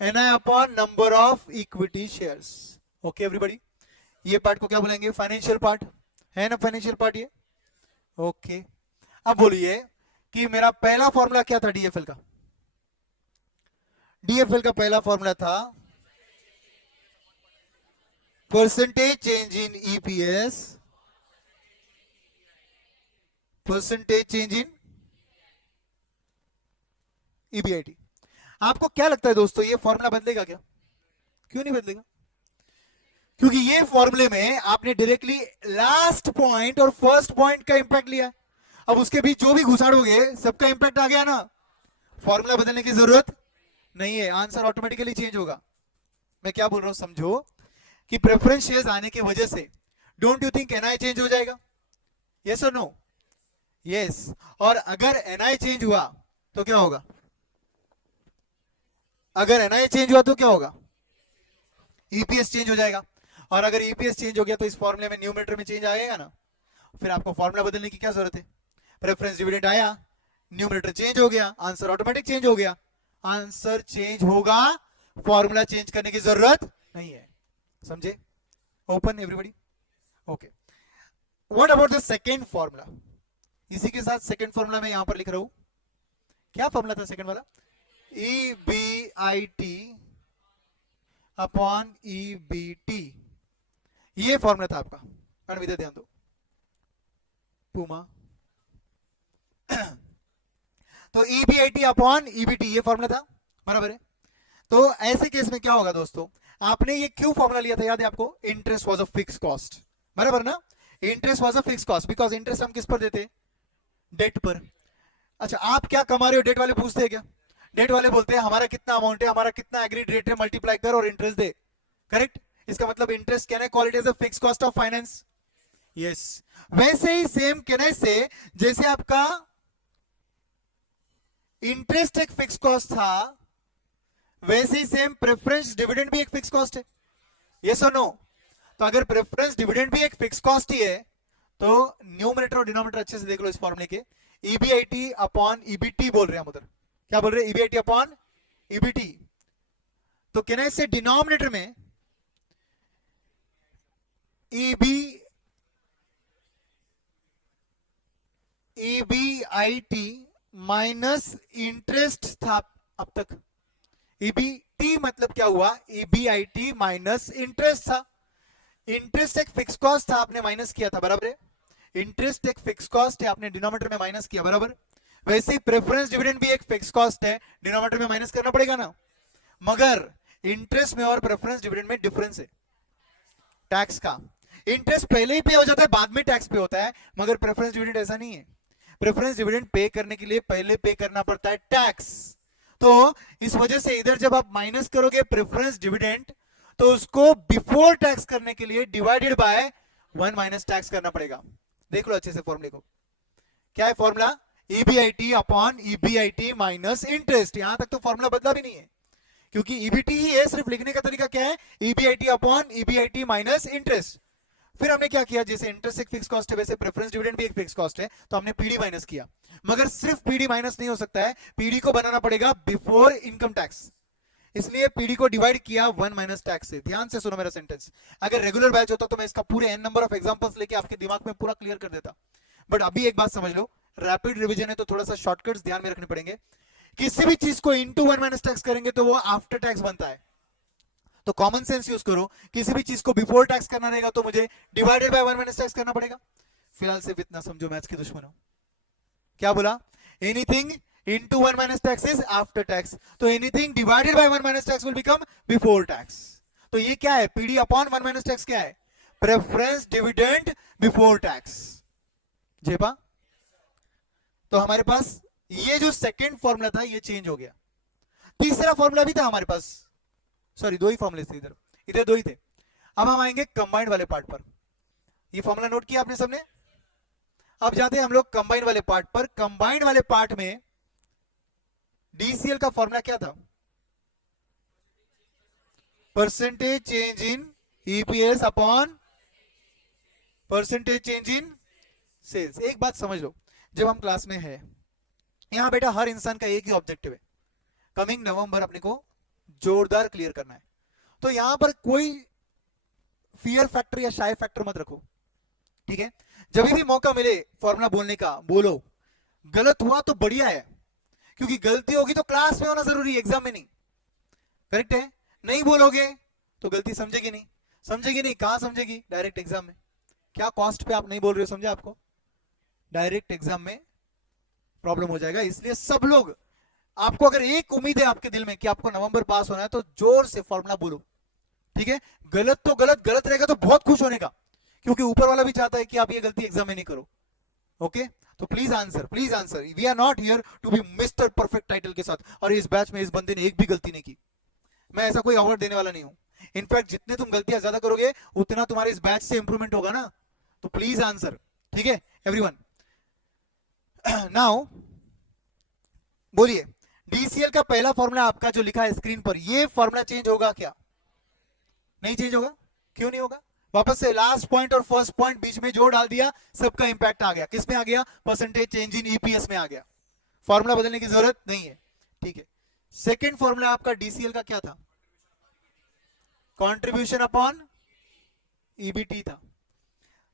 NI upon number of equity shares. Okay everybody, ये पार्ट को क्या बोलेंगे, फाइनेंशियल पार्ट है ना, फाइनेंशियल पार्ट ये। ओके अब बोलिए कि मेरा पहला फॉर्मूला क्या था डीएफएल का, डीएफएल का पहला फॉर्मूला था percentage change in EPS, percentage change in EBIT. आपको क्या लगता है दोस्तों ये फॉर्मूला बदलेगा क्या, क्यों नहीं बदलेगा, क्योंकि ये फॉर्मूले में आपने डायरेक्टली लास्ट पॉइंट और फर्स्ट पॉइंट का इंपैक्ट लिया। अब उसके बीच जो भी घुसाड़ोगे सबका इंपैक्ट आ गया ना, फॉर्मूला बदलने की जरूरत नहीं है, आंसर ऑटोमेटिकली चेंज होगा। मैं क्या बोल रहा हूं समझो, कि प्रेफरेंस शेयर्स आने की वजह से don't you think NI change हो जाएगा, यस और नो, यस। और अगर एनआई चेंज हुआ तो क्या होगा, अगर एनआई चेंज हुआ तो क्या होगा, ईपीएस चेंज हो जाएगा। और अगर ईपीएस चेंज हो गया तो इस फॉर्मूले में न्यूमरेटर में चेंज आएगा ना, फिर आपको फॉर्मूला बदलने की क्या जरूरत है, प्रेफरेंस डिविडेंड आया, न्यूमरेटर चेंज हो गया, आंसर ऑटोमेटिक चेंज हो गया, आंसर चेंज होगा, फॉर्मूला चेंज करने की जरूरत नहीं है, समझे। Open everybody, okay. What about the second formula, इसी के साथ सेकंड फॉर्मूला मैं यहां पर लिख रहा हूं, क्या फॉर्मूला था सेकंड वाला, EBIT अपॉन EBT, ये फॉर्मूला था आपका, अनविदा ध्यान दो, पुमा तो EBIT अपॉन EBT ये फॉर्मूला था, बराबर है। तो ऐसे केस में क्या होगा दोस्तों, आपने ये क्यों फॉर्मूला लिया था, याद है आपको, interest was a fix cost, बराबर ना, interest was a fix cost, because interest हम किस पर देते, डेट पर। अच्छा आप क्या कमा रहे हो, डेट वाले पूछते हैं क्या, डेट वाले बोलते हैं हमारा कितना अमाउंट है, हमारा कितना एग्रीड रेट है, मल्टीप्लाई कर और इंटरेस्ट दे, करेक्ट। इसका मतलब interest can I call it as a fix cost of finance, yes. वैसे ही सेम कैन आई से, जैसे आपका इंटरेस्ट एक फिक्स कॉस्ट था, वैसे ही सेम प्रेफरेंस डिविडेंड भी एक फिक्स कॉस्ट है, यस और नो। तो अगर प्रेफरेंस डिविडेंड भी एक फिक्स कॉस्ट ही है, तो न्यूमरेटर और डिनोमिनेटर अच्छे से देख लो इस फॉर्मूले के, EBIT अपॉन EBT बोल रहे हैं हम उधर, क्या बोल रहे हैं, EBIT अपॉन EBT। तो कैन आई से डिनोमिनेटर में EBIT माइनस इंटरेस्ट था अब तक, EBT मतलब क्या हुआ, EBIT माइनस इंटरेस्ट था, इंटरेस्ट एक फिक्स कॉस्ट था, आपने माइनस किया था, बराबर है, इंटरेस्ट एक फिक्स कॉस्ट है, आपने डिनोमिनेटर में माइनस किया, बराबर। वैसे ही प्रेफरेंस डिविडेंड भी एक फिक्स कॉस्ट है, डिनोमिनेटर में माइनस करना पड़ेगा ना, मगर इंटरेस्ट में और प्रेफरेंस डिविडेंड में डिफरेंस है टैक्स का, इंटरेस्ट पहले ही पे हो जाता है, बाद में टैक्स पे होता है, मगर प्रेफरेंस डिविडेंड ऐसा नहीं है, प्रेफरेंस डिविडेंड पे करने के लिए पहले पे करना पड़ता है टैक्स। तो इस वजह से इधर जब आप माइनस करोगे प्रेफरेंस डिविडेंड, तो उसको बिफोर टैक्स करने के लिए डिवाइडेड बाय 1 माइनस टैक्स करना पड़ेगा। देख लो अच्छे से फॉर्मूले को, क्या है formula, EBIT upon EBIT minus interest. यहां तक तो फॉर्मूला बदला भी नहीं है, क्योंकि EBT ही है, सिर्फ लिखने का तरीका क्या है, EBIT upon EBIT minus interest. फिर हमने क्या किया, जैसे इंटरेस्ट एक फिक्स कॉस्ट है, वैसे प्रेफरेंस डिविडेंड भी एक फिक्स कॉस्ट है, तो हमने पीडी माइनस किया, मगर सिर्फ पीडी माइनस नहीं हो सकता है, पीडी को बनाना पड़ेगा बिफोर इनकम टैक्स, इसलिए पीडी को डिवाइड किया 1 माइनस टैक्स से। ध्यान से सुनो मेरा सेंटेंस, अगर रेगुलर बैच होता तो मैं इसका पूरे n नंबर ऑफ एग्जांपल्स लेके आपके दिमाग में पूरा क्लियर कर देता, बट अभी एक बात समझ लो, रैपिड रिवीजन है तो थोड़ा सा शॉर्टकट्स ध्यान में रखने पड़ेंगे। किसी भी चीज को इनटू 1 माइनस टैक्स करेंगे तो वो आफ्टर टैक्स बनता है, तो कॉमन सेंस यूज करो, किसी भी चीज को बिफोर टैक्स करना रहेगा तो मुझे डिवाइडेड बाय 1 माइनस टैक्स करना पड़ेगा। फिलहाल सिर्फ इतना समझो, मैथ्स के दुश्मन हो, क्या बोला, anything into 1 minus tax is after tax, तो anything divided by 1 minus tax will become before tax। तो ये क्या है, PD upon 1 minus tax क्या है, प्रेफरेंस डिविडेंड बिफोर टैक्स, जेपा। तो हमारे पास ये जो सेकंड फॉर्मूला था ये चेंज हो गया, तीसरा फॉर्मूला भी था हमारे पास, सॉरी 2 ही फॉर्मूले थे इधर, इधर 2 ही थे। अब हम आएंगे कंबाइंड वाले पार्ट पर, ये फॉर्मूला नोट किया आपने सबने। अब जाते हैं हम लोग कंबाइंड वाले पार्ट पर। कंबाइंड वाले पार्ट में डीसीएल का फॉर्मूला क्या था, percentage change in EPS upon percentage change in sales. एक बात समझ लो, जब हम क्लास में है, यहां बेटा हर इंसान का एक ही ऑब्जेक्टिव है, कमिंग नवंबर अपने को जोरदार क्लियर करना है। तो यहां पर कोई फियर फैक्टर या शाय फैक्टर मत रखो, ठीक है। जब भी मौका मिले फॉर्मूला बोलने का बोलो, गलत हुआ तो बढ़िया है, क्योंकि गलती होगी तो क्लास में होना जरूरी है, एग्जाम में नहीं, करेक्ट है। नहीं बोलोगे तो गलती समझेगी नहीं, समझेगी नहीं, कहां समझेगी, डायरेक्ट एग्जाम में। क्या कॉस्ट पे आप नहीं बोल रहे हो, समझे, आपको डायरेक्ट एग्जाम में प्रॉब्लम हो जाएगा। इसलिए सब लोग, आपको अगर एक उम्मीद है आपके दिल में कि आपको नवंबर पास होना है, तो जोर से फॉर्मूला बोलो, ठीक है। गलत तो गलत, गलत रहेगा तो बहुत खुश होने का, क्योंकि ऊपर वाला भी चाहता है कि आप ये गलती एग्जाम में नहीं करो, ओके। तो please answer, please answer. We are not here to be mister perfect title के साथ, और इस बैच में इस बंदे ने एक भी गलती नहीं की, मैं ऐसा कोई अवार्ड देने वाला नहीं हूं। इनफैक्ट जितने तुम गलतियां ज्यादा करोगे उतना तुम्हारे इस बैच से इंप्रूवमेंट होगा ना। तो प्लीज आंसर, ठीक है एवरीवन। नाउ बोलिए, डीसीएल का पहला फॉर्मूला आपका जो लिखा है स्क्रीन पर, ये फॉर्मूला चेंज होगा क्या? नहीं चेंज होगा। क्यों नहीं होगा? वापस से लास्ट पॉइंट और फर्स्ट पॉइंट बीच में जोड़ डाल दिया, सबका इंपैक्ट आ गया। किस में आ गया? परसेंटेज चेंज इन ईपीएस में आ गया। फॉर्मूला बदलने की जरूरत नहीं है, ठीक है। सेकेंड फॉर्मूला आपका डीसीएल का क्या था? कंट्रीब्यूशन अपॉन ईबीटी था।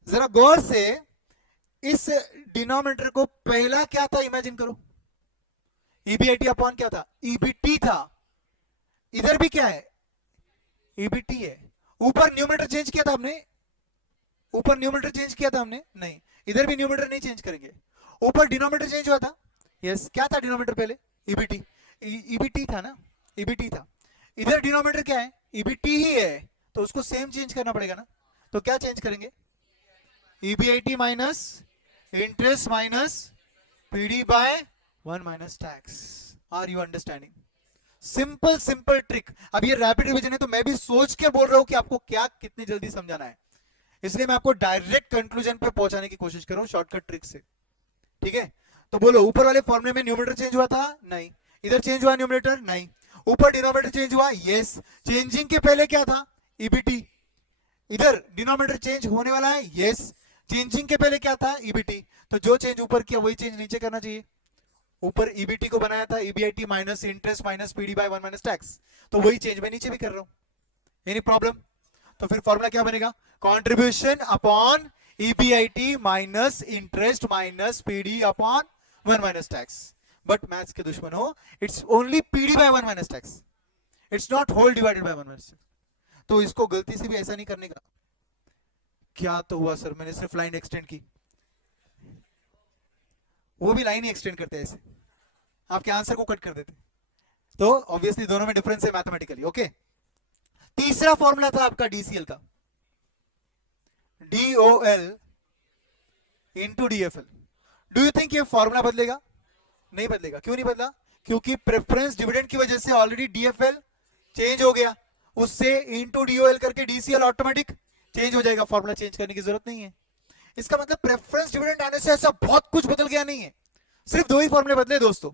जरा गौर से इस डिनोमिनेटर को पहला क्या था इमेजिन करो, ईबीआईटी अपॉन क्या था? ईबीटी था। इधर भी क्या है? ईबीटी है। ऊपर न्यूमरेटर चेंज किया था हमने? ऊपर न्यूमरेटर चेंज किया था हमने? नहीं। इधर भी न्यूमरेटर नहीं चेंज करेंगे। ऊपर डिनोमिनेटर चेंज हुआ था, यस। क्या था डिनोमिनेटर पहले? ईबीटी। ईबीटी था ना, ईबीटी था। इधर डिनोमिनेटर क्या है? ईबीटी ही है, तो उसको सेम चेंज करना पड़ेगा ना। तो क्या चेंज करेंगे? EBIT minus interest minus PD by 1 minus tax. Are you understanding? Simple simple trick. अब ये रैपिड रिवीजन है, तो मैं भी सोच के बोल रहा हूं कि आपको क्या कितनी जल्दी समझाना है, इसलिए मैं आपको डायरेक्ट कंक्लूजन पे पहुंचाने की कोशिश कर रहा हूं शॉर्टकट ट्रिक से, ठीक है। तो बोलो, ऊपर वाले फॉर्मूले में न्यूमरेटर चेंज हुआ था? नहीं। इधर चेंज हुआ न्यूमरेटर? नहीं। ऊपर डिनोमिनेटर चेंज हुआ? यस। चेंजिंग के पहले क्या था? ईबीटी। इधर डिनोमिनेटर चेंज होने वाला है? यस। चेंजिंग के पहले क्या था? ईबीटी। तो जो चेंज ऊपर किया वही चेंज नीचे करना चाहिए। ऊपर ईबीटी को बनाया था EBIT minus interest minus PD by 1 minus tax, तो वही चेंज मैं नीचे भी कर रहा हूं। Any problem? तो फिर फॉर्मूला क्या बनेगा? Contribution upon EBIT minus interest minus PD upon 1 minus tax. But maths के दुश्मन हो, it's only PD by 1 minus tax, it's not whole divided by 1 minus tax. तो इसको गलती से भी ऐसा नहीं करने का। क्या तो हुआ सर, मैंने सिर्फ लाइन एक्सटेंड की, वो भी लाइन ही एक्सटेंड करते हैं ऐसे, आपके आंसर को कट कर देते। तो ऑब्वियसली दोनों में डिफरेंस है मैथमेटिकली, ओके। तीसरा फॉर्मूला था आपका डीसीएल का, DOL into DFL. Do you think ये फॉर्मूला बदलेगा? नहीं बदलेगा। क्यों नहीं बदला? क्योंकि प्रेफरेंस डिविडेंड की वजह से ऑलरेडी डीएफएल चेंज हो गया, उससे इंटू डीओएल करके डीसीएल ऑटोमेटिक चेंज हो जाएगा। फॉर्मूला चेंज करने की जरूरत नहीं है। इसका मतलब प्रेफरेंस डिविडेंड आने से ऐसा बहुत कुछ बदल गया नहीं है, सिर्फ दो ही फॉर्मूले बदले दोस्तों।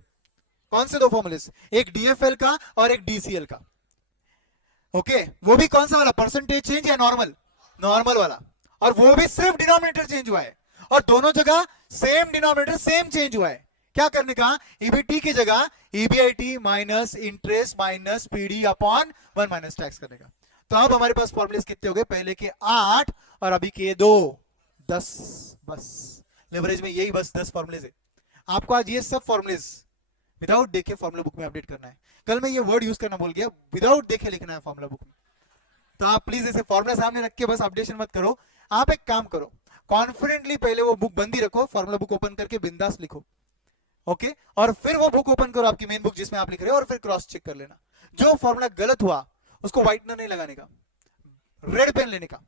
कौन से दो फॉर्मूले? एक डीएफएल का और एक डीसीएल का, ओके। वो भी कौन सा वाला? परसेंटेज चेंज या नॉर्मल? नॉर्मल वाला। और वो भी सिर्फ डिनोमिनेटर चेंज हुआ है, और दोनों जगह सेम डिनोमिनेटर सेम चेंज हुआ है। क्या करने का? ईबीटी की जगह EBIT minus interest minus PD upon 1 minus tax करने का। तो अब हमारे पास फॉर्मूले कितने हो गए? पहले के 8 और अभी के 2, 10। बस लेवरेज में यही बस 10 फॉर्मुलेज है। आपको आज ये सब फॉर्मुलेज विदाउट देखे फॉर्मूला बुक में अपडेट करना है। कल मैं ये वर्ड यूज करना बोल गया, विदाउट देखे लिखना है फॉर्मूला बुक में। तो आप प्लीज ऐसे फॉर्मूला सामने रख के बस अपडेशन मत करो। आप एक काम करो, कॉन्फिडेंटली पहले वो बुक बंद ही रखो, फॉर्मूला बुक ओपन करके बिंदास लिखो, ओके। और फिर वो बुक ओपन करो, आपकी मेन बुक जिसमें आप लिख रहे हो, और फिर क्रॉस चेक कर लेना। जो फॉर्मूला गलत हुआ उसको व्हाइटनर नहीं लगाने का, रेड पेन लेने का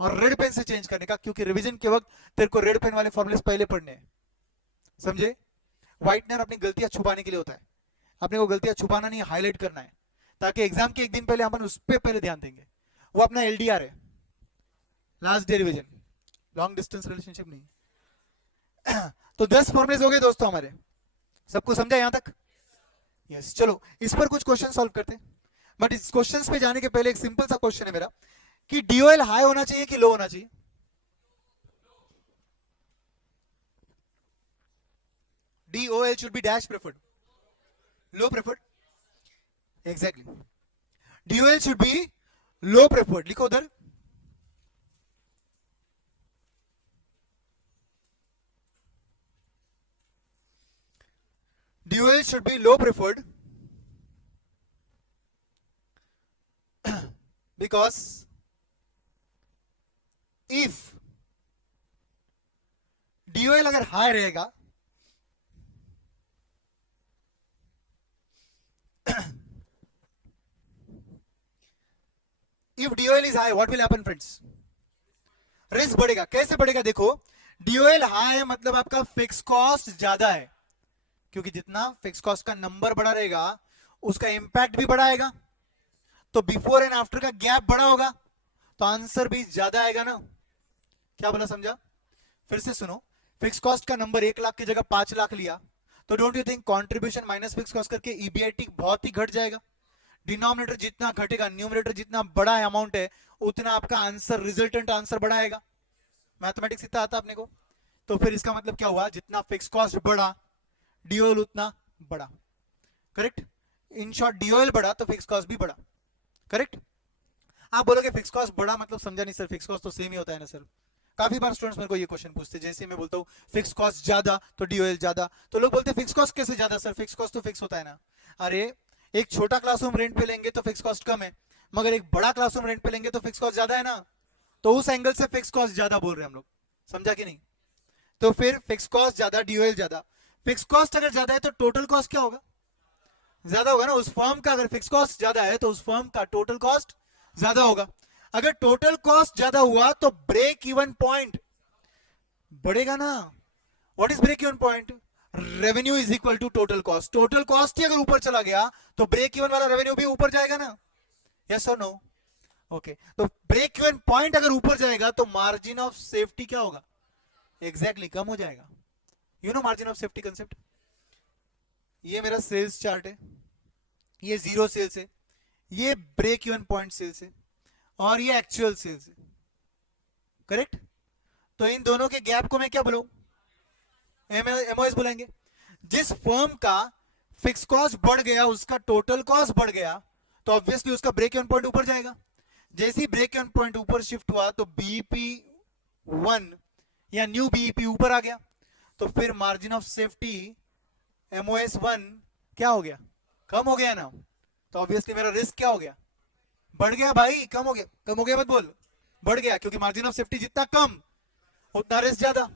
और रेड पेन से चेंज करने का, क्योंकि रिवीजन के वक्त तेरे को रेड पेन वाले फॉर्मूले पहले पढ़ने हैं, समझे। व्हाइटनर अपनी गलतियां छुपाने के लिए होता है, अपने को गलतियां छुपाना नहीं, हाईलाइट करना है, ताकि एग्जाम के एक दिन पहले अपन उस पर पहले ध्यान देंगे। वो अपना एलडीआर है, last day revision, long distance relationship नहीं। तो 10 फॉर्मुलेज हो गए दोस्तों हमारे, सबको समझा यहां तक? यस। चलो इस पर कुछ क्वेश्चन सॉल्व करते हैं। बट इस क्वेश्चंस पे जाने के पहले एक सिंपल सा क्वेश्चन है मेरा कि डीओएल हाई होना चाहिए कि लो होना चाहिए? DOL should be dash preferred, low preferred. Exactly. DOL should be low preferred. लिखो उधर. DOL should be low preferred because if DOL अगर हाई रहेगा if DOL is high, what will happen friends? Risk बढ़ेगा. कैसे बढ़ेगा? देखो, DOL हाई है मतलब आपका फिक्स कॉस्ट ज्यादा है, क्योंकि जितना फिक्स कॉस्ट का नंबर बड़ा रहेगा उसका इंपैक्ट भी बड़ा आएगा, तो बिफोर एंड आफ्टर का गैप बड़ा होगा, तो आंसर भी ज्यादा आएगा ना. क्या बोला, समझा? फिर से सुनो, फिक्स कॉस्ट का नंबर 1 लाख की जगह 5 लाख लिया, तो don't you think contribution minus fix cost करके ईबीआईटी बहुत ही घट जाएगा. डिनोमिनेटर जितना घटेगा, न्यूमरेटर जितना बड़ा अमाउंट है, उतना आपका आंसर, रिजल्टेंट आंसर बड़ा आएगा. मैथमेटिक्स इतना आता आपने को. तो फिर इसका मतलब क्या हुआ? जितना फिक्स कॉस्ट बढ़ा, डीओएल उतना बड़ा. करेक्ट. इन शॉर्ट, डीओएल बढ़ा तो फिक्स कॉस्ट भी बढ़ा. करेक्ट. आप बोलोगे फिक्स कॉस्ट बढ़ा मतलब समझा नहीं सर, फिक्स कॉस्ट तो सेम ही होता है ना सर. काफी बार स्टूडेंट्स मेरे को ये क्वेश्चन पूछते हैं, जैसे मैं बोलता हूँ फिक्स कॉस्ट ज्यादा तो डीओएल ज्यादा, तो लोग बोलते हैं फिक्स कॉस्ट कैसे ज्यादा सर, फिक्स कॉस्ट तो फिक्स होता है ना. अरे एक छोटा क्लासरूम रेंट पे लेंगे तो फिक्स कॉस्ट कम है, मगर एक बड़ा क्लासरूम रेंट पे लेंगे तो फिक्स कॉस्ट ज्यादा है ना. तो उस एंगल से फिक्स कॉस्ट ज्यादा बोल रहे हैं हम लोग. समझा कि नहीं? तो फिर फिक्स कॉस्ट ज्यादा, डीओएल ज्यादा. फिक्स कॉस्ट अगर ज्यादा है तो टोटल कॉस्ट क्या होगा? ज्यादा होगा ना. उस फर्म का अगर फिक्स कॉस्ट ज्यादा है तो उस फर्म का टोटल कॉस्ट ज्यादा होगा. अगर टोटल कॉस्ट ज्यादा हुआ तो ब्रेक इवन पॉइंट बढ़ेगा ना. What is break even point? Revenue is equal to total cost. Total cost ही अगर ऊपर चला गया तो ब्रेक इवन वाला रेवेन्यू भी ऊपर जाएगा ना. यस और नो? ओके. तो ब्रेक इवन पॉइंट अगर ऊपर जाएगा तो मार्जिन ऑफ सेफ्टी क्या होगा? एग्जैक्टली कम हो जाएगा. You know margin of safety concept? ये मेरा सेल्स चार्ट है, ये जीरो सेल्स है, ये ब्रेक इवन पॉइंट सेल्स है, और ये एक्चुअल सेल्स है. करेक्ट. तो इन दोनों के गैप को मैं क्या बोलूं? एमओएस बुलाएंगे. जिस फर्म का फिक्स कॉस्ट बढ़ गया, उसका टोटल कॉस्ट बढ़ गया, तो ऑब्वियसली उसका ब्रेक इवन पॉइंट ऊपर जाएगा. जैसे ही ब्रेक इवन पॉइंट ऊपर शिफ्ट हुआ तो बीईपी 1 या न्यू बीईपी ऊपर आ गया, तो फिर मार्जिन ऑफ सेफ्टी एमओएस 1 क्या हो गया? कम हो गया ना. तो ऑब्वियसली मेरा रिस्क क्या हो गया? बढ़ गया भाई. कम हो गया? कम हो गया मत बोल, बढ़ गया, क्योंकि मार्जिन ऑफ सेफ्टी जितना कम उतना रिस्क ज्यादा.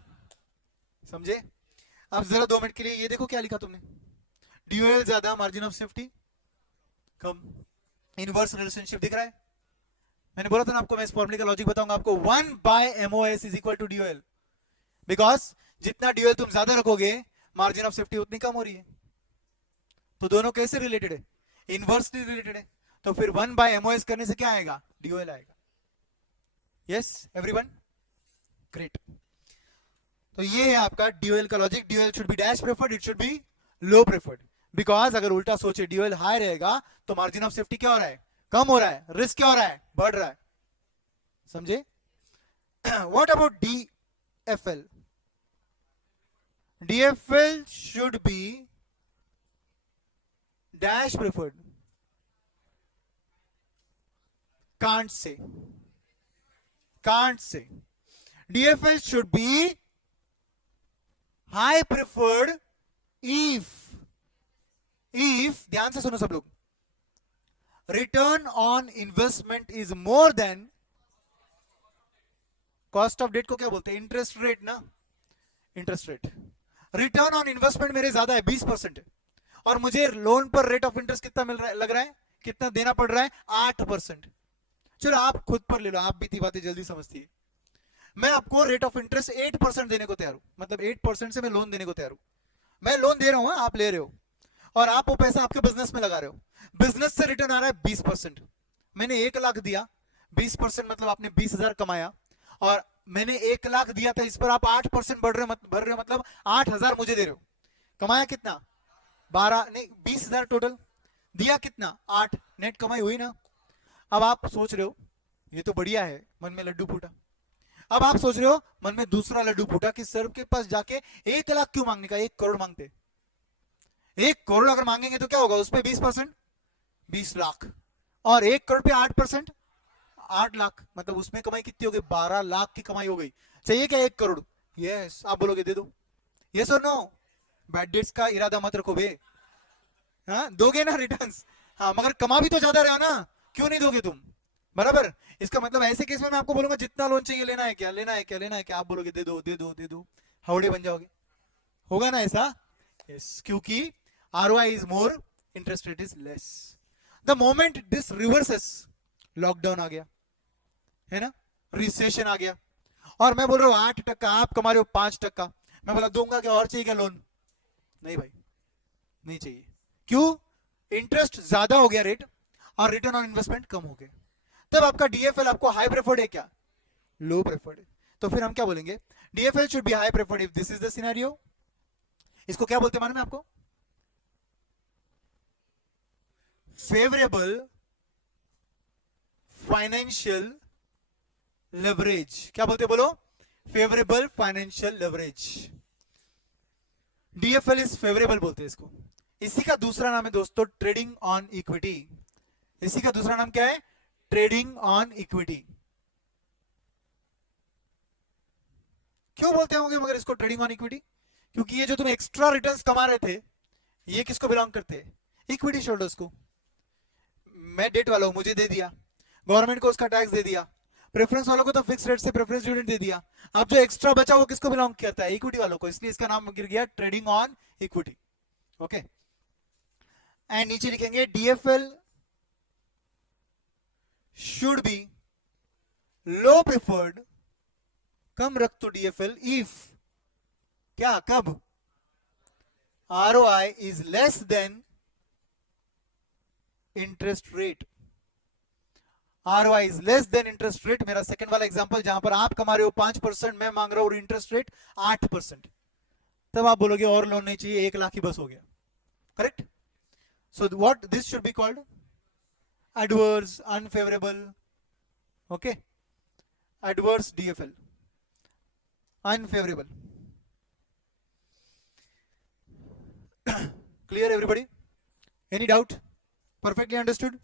समझे? अब जरा 2 मिनट के लिए ये देखो क्या लिखा तुमने. डीओएल ज्यादा, margin of safety come. Inverse relationship दिख रहा है? मैंने बोला था ना आपको, मैं इस फॉर्मूले का लॉजिक बताऊंगा आपको. 1 by MOS is equal to DOL, because जितना डीओएल तुम ज्यादा रखोगे, मार्जिन ऑफ सेफ्टी उतनी कम हो रही है. तो दोनों कैसे रिलेटेड है? इनवर्सली रिलेटेड है. तो फिर 1 बाय एमओएस करने से क्या आएगा? डीओएल आएगा. Yes everyone? ग्रेट. तो ये है आपका डीओएल का logic. DOL should be dash preferred, it should be low preferred. Because अगर उल्टा सोचे डीओएल हाई रहेगा तो मार्जिन ऑफ सेफ्टी क्या हो रहा है? कम हो रहा है. रिस्क क्या हो रहा है? बढ़ रहा है. समझे? What about DFL? DFL should B dash preferred. Can't say. DFL should be high preferred if ध्यान से सुनो सब लोग, return on investment is more than cost of debt. को क्या बोलते हैं? इंटरेस्ट रेट ना. Interest rate. Return on investment मेरे ज्यादा है, 20% है, और मुझे लोन पर रेट ऑफ इंटरेस्ट कितना मिल रहा है, लग रहा है, कितना देना पड़ रहा है? 8%. चलो आप खुद पर ले लो, आप भी बातें जल्दी समझती है. मैं आपको रेट ऑफ इंटरेस्ट 8% देने को तैयार हूं, मतलब 8% से मैं लोन देने को तैयार हूं. मैं लोन दे रहा हूं, आप ले रहे हो, और आप वो पैसा आपके बिजनेस में लगा रहे हो. बिजनेस से रिटर्न आ रहा है 20%. मैंने 1 लाख दिया, 20% मतलब आपने 20,000 कमाया, और मैंने 1 लाख दिया था, इस पर आप 8% भर रहे हो, मतलब 8,000 मुझे दे रहे हो. कमाया कितना? 12 नहीं 20,000 टोटल. दिया कितना 8, नेट कमाई हुई ना। अब आप सोच रहे हो ये तो बढ़िया है, मन में लड्डू फूटा। अब आप सोच रहे हो मन में दूसरा लड्डू फूटा कि सर के पास जाके 1 लाख क्यों मांगने का, 1 करोड़ मांगते। 1 करोड़ अगर मांगेंगे तो क्या होगा, उसमें 20%, 20 लाख, और 1 करोड़ पे 8%, 8 लाख, मतलब उसमें कमाई कितनी हो गई, 12 लाख की कमाई हो गई। चाहिए क्या 1 करोड़? यस, आप बोलोगे दे दो, यस और नो? बैड डेट्स का इरादा मत रखो बे, हाँ दोगे ना रिटर्न्स, हाँ मगर कमा भी तो ज्यादा रहे हो ना, क्यों नहीं दोगे तुम, बराबर। इसका मतलब ऐसे केस में मैं आपको बोलूंगा जितना लोन चाहिए लेना है क्या, लेना है क्या, लेना है क्या, आप बोलोगे दे दो दे दो दे दो, हावड़े बन जाओगे, होगा ना ऐसा? यस, क्योंकि ROI is more, interest rate is less. The moment this reverses, lockdown आ गया है ना, रिसेशन आ गया, और मैं बोल रहा हूं 8%, आप कमा रहे हो 5%, मैं बोला दूंगा क्या, और चाहिए क्या लोन? नहीं भाई, नहीं चाहिए। क्यों? इंटरेस्ट ज्यादा हो गया रेट, और रिटर्न ऑन इन्वेस्टमेंट कम हो गया। तब आपका डीएफएल आपको हाई प्रेफर्ड है क्या, लो प्रेफर्ड है। तो फिर हम क्या बोलेंगे, DFL should B high preferred if this is the scenario. इसको क्या बोलते हैं मालूम है आपको, फेवरेबल फाइनेंशियल लेवरेज। क्या बोलते बोलो, favourable financial leverage. DFL is favourable बोलते हैं इसको। इसी का दूसरा नाम है दोस्तों ट्रेडिंग ऑन इक्विटी। इसी का दूसरा नाम क्या है, ट्रेडिंग ऑन इक्विटी। क्यों बोलते होंगे मगर इसको ट्रेडिंग ऑन इक्विटी, क्योंकि ये जो तुम एक्स्ट्रा रिटर्न्स कमा रहे थे ये किसको बिलोंग करते हैं, इक्विटी शोल्डर्स को। मैं डेट वाला हूं, मुझे दे दिया, गवर्नमेंट को उसका टैक्स दे दिया, प्रेफरेंस वालों को तो फिक्स रेट से प्रेफरेंस डिविडेंड दे दिया। अब जो एक्स्ट्रा बचा वो किसको बिलोंग करता है, इक्विटी वालों को, इसलिए इसका नाम गिर गया trading on equity. Okay, and नीचे लिखेंगे DFL should be low preferred, कम रख तो डीएफएल इफ, क्या कब, ROI is less than interest rate. ROI is less than interest rate, मेरा सेकंड वाला एग्जांपल जहां पर आप कमा रहे हो 5%, मैं मांग रहा हूं इंटरेस्ट रेट 8%, तब आप बोलोगे और लोन नहीं चाहिए, 1 लाख ही बस हो गया, correct. So what this should be called, adverse, unfavourable, okay, adverse DFL, unfavourable. Clear everybody, any doubt, perfectly understood?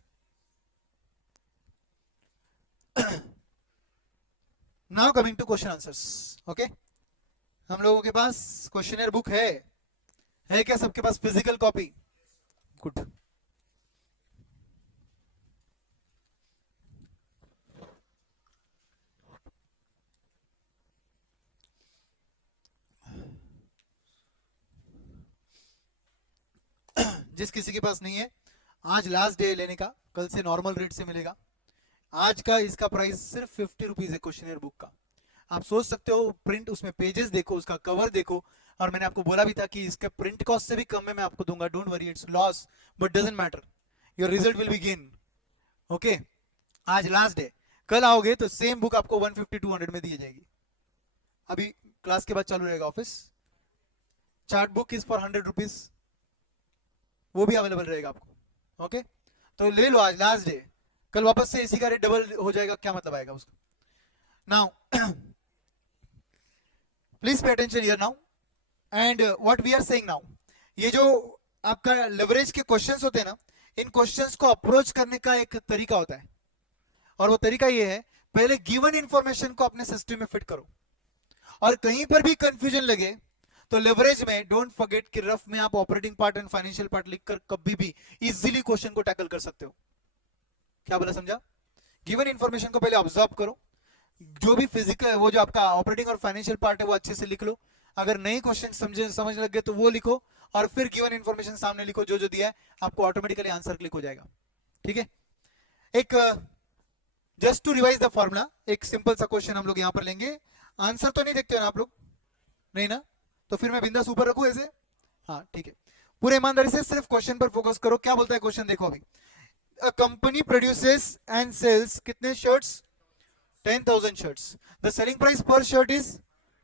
Now coming to question answers, okay? हम लोगों के पास क्वेश्चनर बुक है क्या सबके पास, फिजिकल कॉपी? गुड। जिस किसी के पास नहीं है, आज लास्ट डे लेने का, कल से नॉर्मल रेट से मिलेगा। आज का इसका प्राइस सिर्फ 50 रुपीज है क्वेश्चनर बुक का। आप सोच सकते हो प्रिंट, उसमें पेजेस देखो, उसका कवर देखो, और मैंने आपको बोला भी था कि इसका प्रिंट कॉस्ट से भी कम में मैं आपको दूंगा, don't worry, it's loss but doesn't matter, your result will be gain. Okay, आज लास्ट डे, कल आओगे तो सेम बुक आपको 150-200 में दी जाएगी। अभी क्लास के बाद चालू रहेगा office, chart book is for 100 rupees, वो भी अवेलेबल रहेगा आपको। ओके, तो ले लो, आज लास्ट डे, कल वापस से इसी का रेट डबल हो जाएगा, क्या मतलब आएगा उसका। Now please pay attention here now, and what we are saying now, ये जो आपका लेवरेज के क्वेश्चंस होते हैं ना, इन क्वेश्चंस को अप्रोच करने का एक तरीका होता है, और वो तरीका ये है, पहले गिवन इंफॉर्मेशन को अपने सिस्टम में फिट करो, और कहीं पर भी कंफ्यूजन लगे तो लेवरेज में डोंट फॉरगेट कि रफ में आप operating part and financial part लिखकर कभी भी इजीली क्वेश्चन को टैकल कर सकते हो। क्या बोला, समझा? गिवन इंफॉर्मेशन को पहले ऑब्जर्व करो, जो भी फिजिकल, वो जो आपका ऑपरेटिंग और फाइनेंशियल पार्ट है वो अच्छे से लिख लो, अगर नए क्वेश्चन समझ लग गए तो वो लिखो, और फिर गिवन इंफॉर्मेशन सामने लिखो, जो जो दिया है आपको ऑटोमेटिकली आंसर क्लिक हो जाएगा। ठीक है, एक just to revise the formula, एक सिंपल सा क्वेश्चन हम लोग यहां पर लेंगे। आंसर तो नहीं देखते हो ना आप लोग, नहीं ना? तो फिर मैं बिंदास ऊपर रखूं ऐसे, हाँ ठीक है, पूरे ईमानदारी से सिर्फ क्वेश्चन पर फोकस करो। क्या बोलता है क्वेश्चन, देखो अभी, a company produces and sells कितने shirts, 10,000 shirts, the selling price per shirt is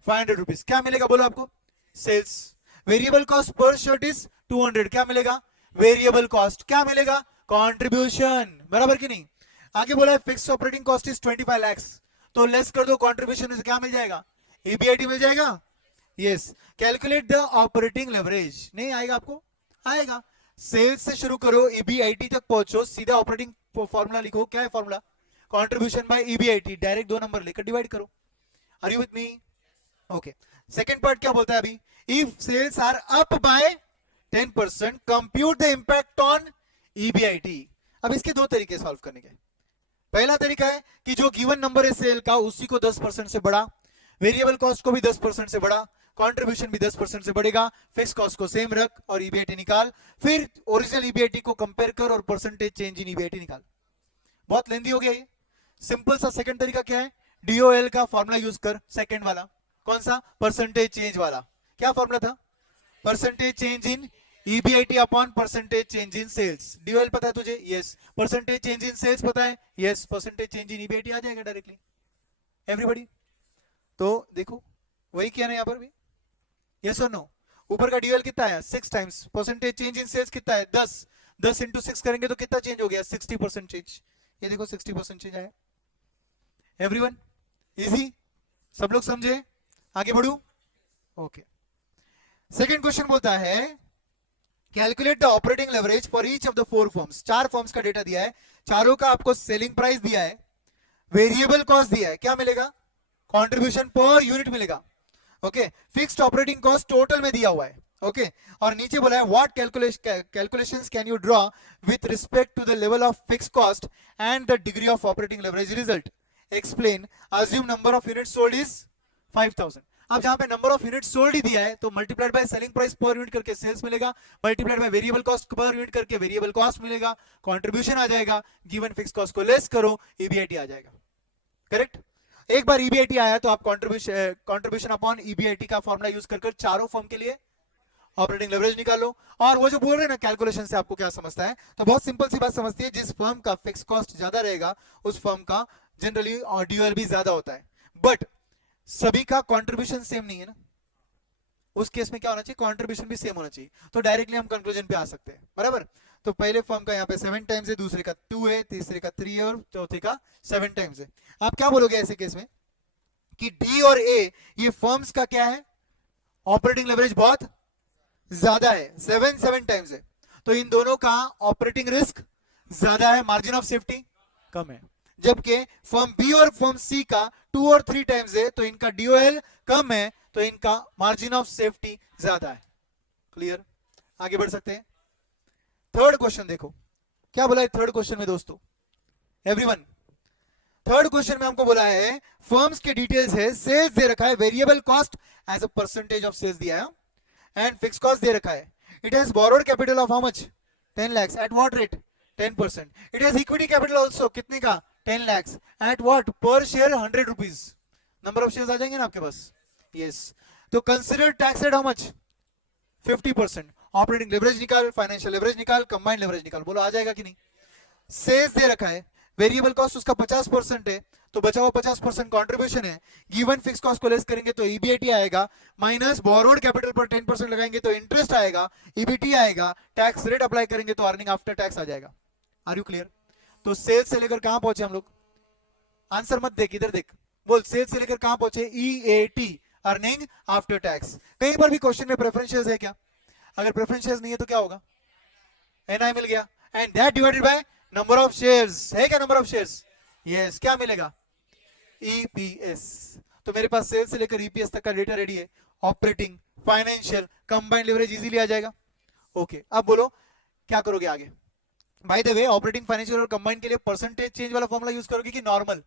500 rupees, क्या मिलेगा बोलो आपको, sales. Variable cost per shirt is 200, क्या मिलेगा, वेरिएबल कॉस्ट, क्या मिलेगा? कंट्रीब्यूशन, बराबर कि नहीं? आगे बोला है fix operating cost is 25 lakhs, तो लेस कर दो कंट्रीब्यूशन से, क्या मिल जाएगा? ईबीआईटी मिल जाएगा। Yes, calculate the operating leverage, नहीं आएगा आपको? आएगा। सेल्स से शुरू करो, ईबीआईटी तक पहुंचो, सीधा ऑपरेटिंग फॉर्मूला लिखो। क्या है formula? Contribution by EBIT, direct दो नंबर लेकर डिवाइड करो। Are you with me? Okay, second part क्या बोलता है अभी? If sales are up by 10%, compute the impact on EBIT. अब इसके दो तरीके सॉल्व करने के। पहला तरीका है कि जो गिवन नंबर है सेल का, उसी को 10% से बढ़ा, वेरिएबल कॉस्ट को भी 10% से बढ़ा, कंट्रीब्यूशन भी 10% से बढ़ेगा, फिक्स कॉस्ट को सेम रख और ईबीआईटी निकाल, फिर ओरिजिनल ईबीआईटी को कंपेयर कर और परसेंटेज चेंज इन ईबीआईटी निकाल। बहुत लेंदी हो गया ये। सिंपल सा सेकंड तरीका क्या है? डीओएल का फॉर्मूला यूज कर, सेकंड वाला। कौन सा? परसेंटेज चेंज वाला। क्या फॉर्मूला था? Percentage change in EBIT upon percentage change in sales. DOL पता है तुझे? Yes. Percentage change in sales पता है? Yes. Percentage change in EBIT आ जाएगा डायरेक्टली। एवरीबॉडी, तो देखो वही किया ना यहाँ पर भी। यस और नो? ऊपर का डीओएल कितना है? 6 times. Percentage change in sales कितना है? 10। 10 इंटू 6 करेंगे तो कितना चेंज हो गया? 60% चेंज। ये देखो 60% चेंज आया। Everyone, easy? सब लोग समझे? आगे बढ़ू? ओके। सेकंड क्वेश्चन बोलता है calculate the operating leverage for each of the 4 firms. 4 firms का डेटा दिया है, चारों का आपको सेलिंग प्राइस दिया है, वेरिएबल कॉस्ट दिया है, क्या मिलेगा? कंट्रीब्यूशन पर यूनिट मिलेगा। Okay, fixed operating cost total में दिया हुआ है। ओके, और नीचे बोला है what calculations can you draw with respect to the level of fixed cost and the degree of operating leverage result. Explain. Assume number of unit sold is 5000। अब जहां पे नंबर ऑफ यूनिट सोल्ड ही दिया है तो multiplied by selling price per unit करके सेल्स मिलेगा, मल्टीप्लाइड बाय वेरिएबल कॉस्ट पर यूनिट करके वेरिएबल कॉस्ट मिलेगा, कंट्रीब्यूशन आ जाएगा, गिवन फिक्स कॉस्ट को लेस करो, ईबीआईटी आ जाएगा। करेक्ट? एक बार ईबीआईटी आया तो आप कंट्रीब्यूशन अपॉन ईबीआईटी का फॉर्मूला यूज कर चारों फर्म के लिए ऑपरेटिंग लेवरेज निकालो। और वो जो बोल रहे हैं ना कैलकुलेशन से आपको क्या समझता है, तो बहुत सिंपल सी बात समझती है, जिस फर्म का फिक्स कॉस्ट ज्यादा रहेगा उस फर्म का जनरली डीओएल भी ज्यादा होता है। बट सभी का कंट्रीब्यूशन सेम नहीं है ना, उस केस में क्या होना चाहिए? कंट्रीब्यूशन भी सेम होना चाहिए, तो डायरेक्टली हम कंक्लूजन पे आ सकते हैं। बराबर? तो पहले फर्म का यहाँ पे 7 टाइम्स है, दूसरे का 2 है, तीसरे का 3 है और चौथे का 7 टाइम्स है। आप क्या बोलोगे ऐसे केस में कि डी और ए ये फर्म्स का क्या है? ऑपरेटिंग लेवरेज बहुत ज्यादा है, 7 टाइम्स है, तो इन दोनों का ऑपरेटिंग रिस्क ज्यादा है, मार्जिन ऑफ सेफ्टी कम है। जबकि फर्म बी और फर्म सी का 2 और 3 टाइम्स है, तो इनका डीओएल कम है, तो इनका मार्जिन ऑफ सेफ्टी ज्यादा है। क्लियर? आगे बढ़ सकते हैं। थर्ड क्वेश्चन देखो क्या बोला है थर्ड क्वेश्चन में दोस्तों। एवरीवन, थर्ड क्वेश्चन में हमको बोला है फर्म्स के डिटेल्स है, सेल्स दे रखा है, variable cost as a percentage of sales दिया है, एंड फिक्स कॉस्ट दे रखा है। It has borrowed capital of how much? 10 lakhs। At what rate? 10%। It has equity capital also, कितने का? 10 lakhs। At what? Per share 100 rupees. Number of shares आ जाएंगे ना आपके पास? यस। तो consider tax at how much? 50%। Operating leverage निकाल, फाइनेंशियल लेवरेज निकाल, कंबाइंड लेवरेज निकाल, बोलो आ जाएगा कि नहीं? सेल्स दे रखा है, वेरिएबल कॉस्ट उसका 50% है, तो बचा हुआ 50% कंट्रीब्यूशन है, गिवन फिक्स कॉस्ट को लेस करेंगे तो ईबीआईटी आएगा, माइनस बोरोड कैपिटल पर 10% लगाएंगे तो इंटरेस्ट आएगा, ईबीटी आएगा, टैक्स रेट अप्लाई करेंगे तो अर्निंग आफ्टर टैक्स आ जाएगा। Are you clear? तो सेल्स से लेकर कहां पहुंचे हम लोग? आंसर मत देख, इधर देख, बोल सेल्स से लेकर कहां पहुंचे? EAT, earning after tax. कहीं पर भी क्वेश्चन में प्रेफरेंशियल्स है क्या? अगर प्रेफरेंशियल्स नहीं है तो क्या होगा? एनआई मिल गया, and that divided by number of shares है क्या? Number of shares, yes. क्या मिलेगा? ईपीएस। तो मेरे पास सेल्स से लेकर ईपीएस तक का डेटा रेडी है, operating, financial, combined leverage easily आ जाएगा। ओके, अब बोलो क्या करोगे आगे? By the way, operating, financial और कंबाइंड के लिए परसेंटेज चेंज वाला फॉर्मूला यूज करोगे कि नॉर्मल?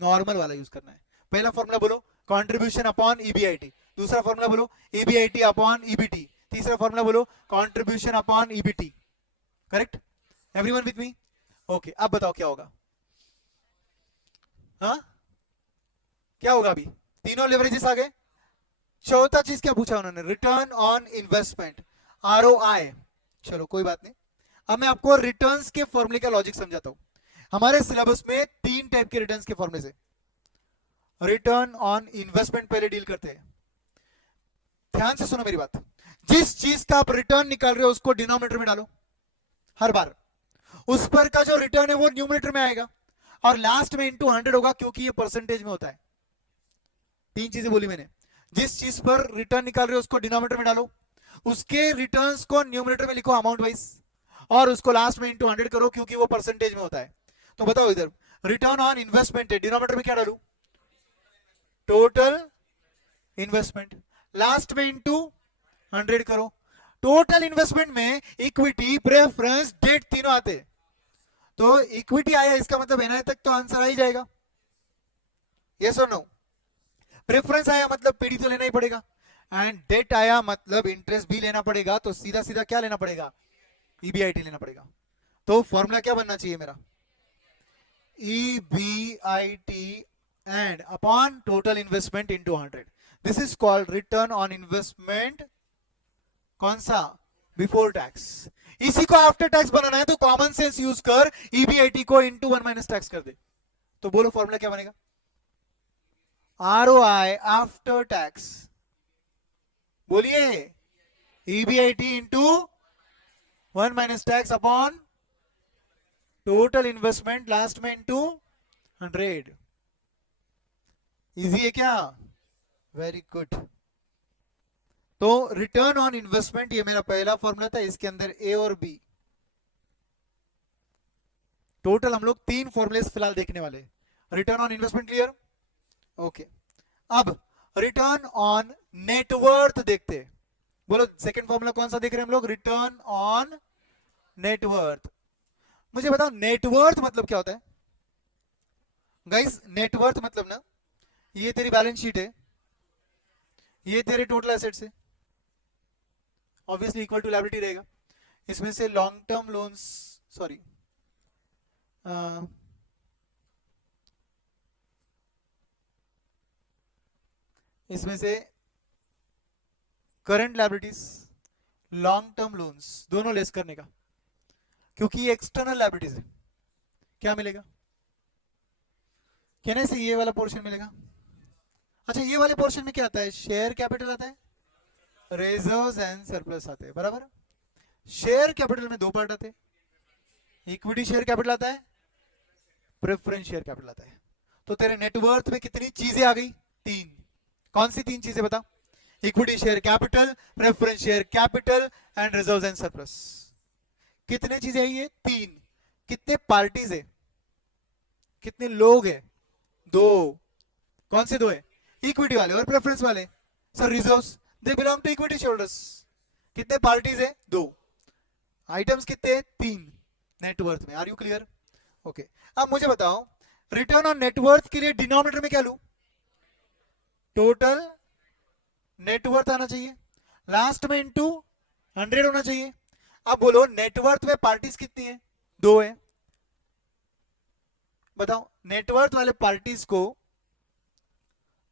नॉर्मल वाला यूज करना है। पहला फॉर्मूला बोलो कंट्रीब्यूशन अपॉन ईबीआईटी, दूसरा फॉर्मूला बोलो ईबीआईटी अपॉन ईबीटी, तीसरा फॉर्मूला बोलो contribution upon EBT. Correct? Everyone with me? Okay, अब बताओ क्या होगा? हाँ, क्या होगा? अभी तीनों लेवरेजेस आ गए। चौथा चीज क्या पूछा उन्होंने? Return on investment, ROI. चलो कोई बात नहीं, अब मैं आपको रिटर्न्स के फॉर्मूले का लॉजिक समझाता हूं। हमारे सिलेबस में 3 टाइप के रिटर्न्स के फॉर्मूले से। रिटर्न ऑन इन्वेस्टमेंट पहले डील करते हैं। ध्यान से सुनो मेरी बात। जिस चीज का आप रिटर्न निकाल रहे हो उसको डिनोमिनेटर में डालो। हर बार उस पर का जो रिटर्न है वो न्यूमरेटर में आएगा और लास्ट में इंटू 100 होगा, क्योंकि ये परसेंटेज में होता है। तीन चीजें बोली मैंने, जिस चीज पर रिटर्न निकाल रहे हो उसको डिनोमिनेटर में डालो, उसके रिटर्न्स को न्यूमरेटर में लिखो अमाउंट वाइज, और उसको लास्ट में इंटू 100 करो, क्योंकि वो परसेंटेज में होता है। तो बताओ इधर रिटर्न ऑन इन्वेस्टमेंट है, डिनोमिनेटर में क्या डालू? टोटल इन्वेस्टमेंट, लास्ट में इंटू 100 करो। टोटल इन्वेस्टमेंट में इक्विटी, प्रेफरेंस, डेट तीनों आते, तो इक्विटी आया, इसका मतलब एनआई तक तो आंसर आ ही जाएगा। यस और नो? प्रेफरेंस आया मतलब पीडी तो लेना ही पड़ेगा, एंड डेट आया मतलब इंटरेस्ट भी लेना पड़ेगा, तो सीधा सीधा क्या लेना पड़ेगा? ईबीआईटी लेना पड़ेगा। तो फॉर्मूला क्या बनना चाहिए मेरा? EBIT and upon total investment into 100। This is called return on investment. कौन सा? Before tax. इसी को आफ्टर टैक्स बनाना है तो कॉमन सेंस यूज कर ईबीआईटी को इंटू 1 माइनस टैक्स कर दे। तो बोलो फॉर्मूला क्या बनेगा? आरओआई आफ्टर टैक्स, बोलिए, EBIT into 1 minus tax upon total investment last में इंटू 100। इजी है क्या? Very good. तो रिटर्न ऑन इन्वेस्टमेंट ये मेरा पहला फॉर्मूला था, इसके अंदर ए और बी, टोटल हम लोग 3 फॉर्मूले फिलहाल देखने वाले। Return on investment clear? Okay. अब रिटर्न ऑन नेटवर्थ देखते हैं। बोलो सेकंड फॉर्मूला कौन सा देख रहे हैं हम लोग? Return on net worth. मुझे बताओ नेटवर्थ मतलब क्या होता है गाइस? नेटवर्थ मतलब ना, ये तेरी बैलेंस शीट है, ये तेरे टोटल एसेट्स है, ऑब्वियसली इक्वल टू लायबिलिटी रहेगा। इसमें से लॉन्ग टर्म लोन्स, सॉरी इसमें से current liabilities, long term loans दोनों लेस करने का, क्योंकि ये एक्सटर्नल लायबिलिटीज है। क्या मिलेगा? कहने से ये वाला पोर्शन मिलेगा। अच्छा, ये वाले पोर्शन में क्या आता है? शेयर कैपिटल आता है, रिजर्व्स एंड सरप्लस आते हैं, बराबर। शेयर कैपिटल में 2 पार्ट आते हैं, इक्विटी शेयर कैपिटल आता है, प्रेफरेंस शेयर कैपिटल आता है। तो तेरे नेटवर्थ में कितनी चीजें आ गई? 3। कौन सी 3 चीजें बता? Equity share capital, preference share capital and reserves and surplus. कितने चीजें है ये? 3। कितने पार्टीज है? कितने लोग है? 2। कौन से 2 है? इक्विटी वाले और प्रेफरेंस वाले। Sir reserves, they belong to equity shareholders. कितने पार्टीज है? 2। आइटम्स कितने? 3 नेटवर्थ में। Are you clear? ओके। अब मुझे बताओ रिटर्न ऑन नेटवर्थ के लिए डिनोमिनेटर में क्या लूं? टोटल नेटवर्थ आना चाहिए, लास्ट में इंटू 100 होना चाहिए। अब बोलो नेटवर्थ में पार्टीज कितनी है? 2 है। बताओ नेटवर्थ वाले पार्टीज को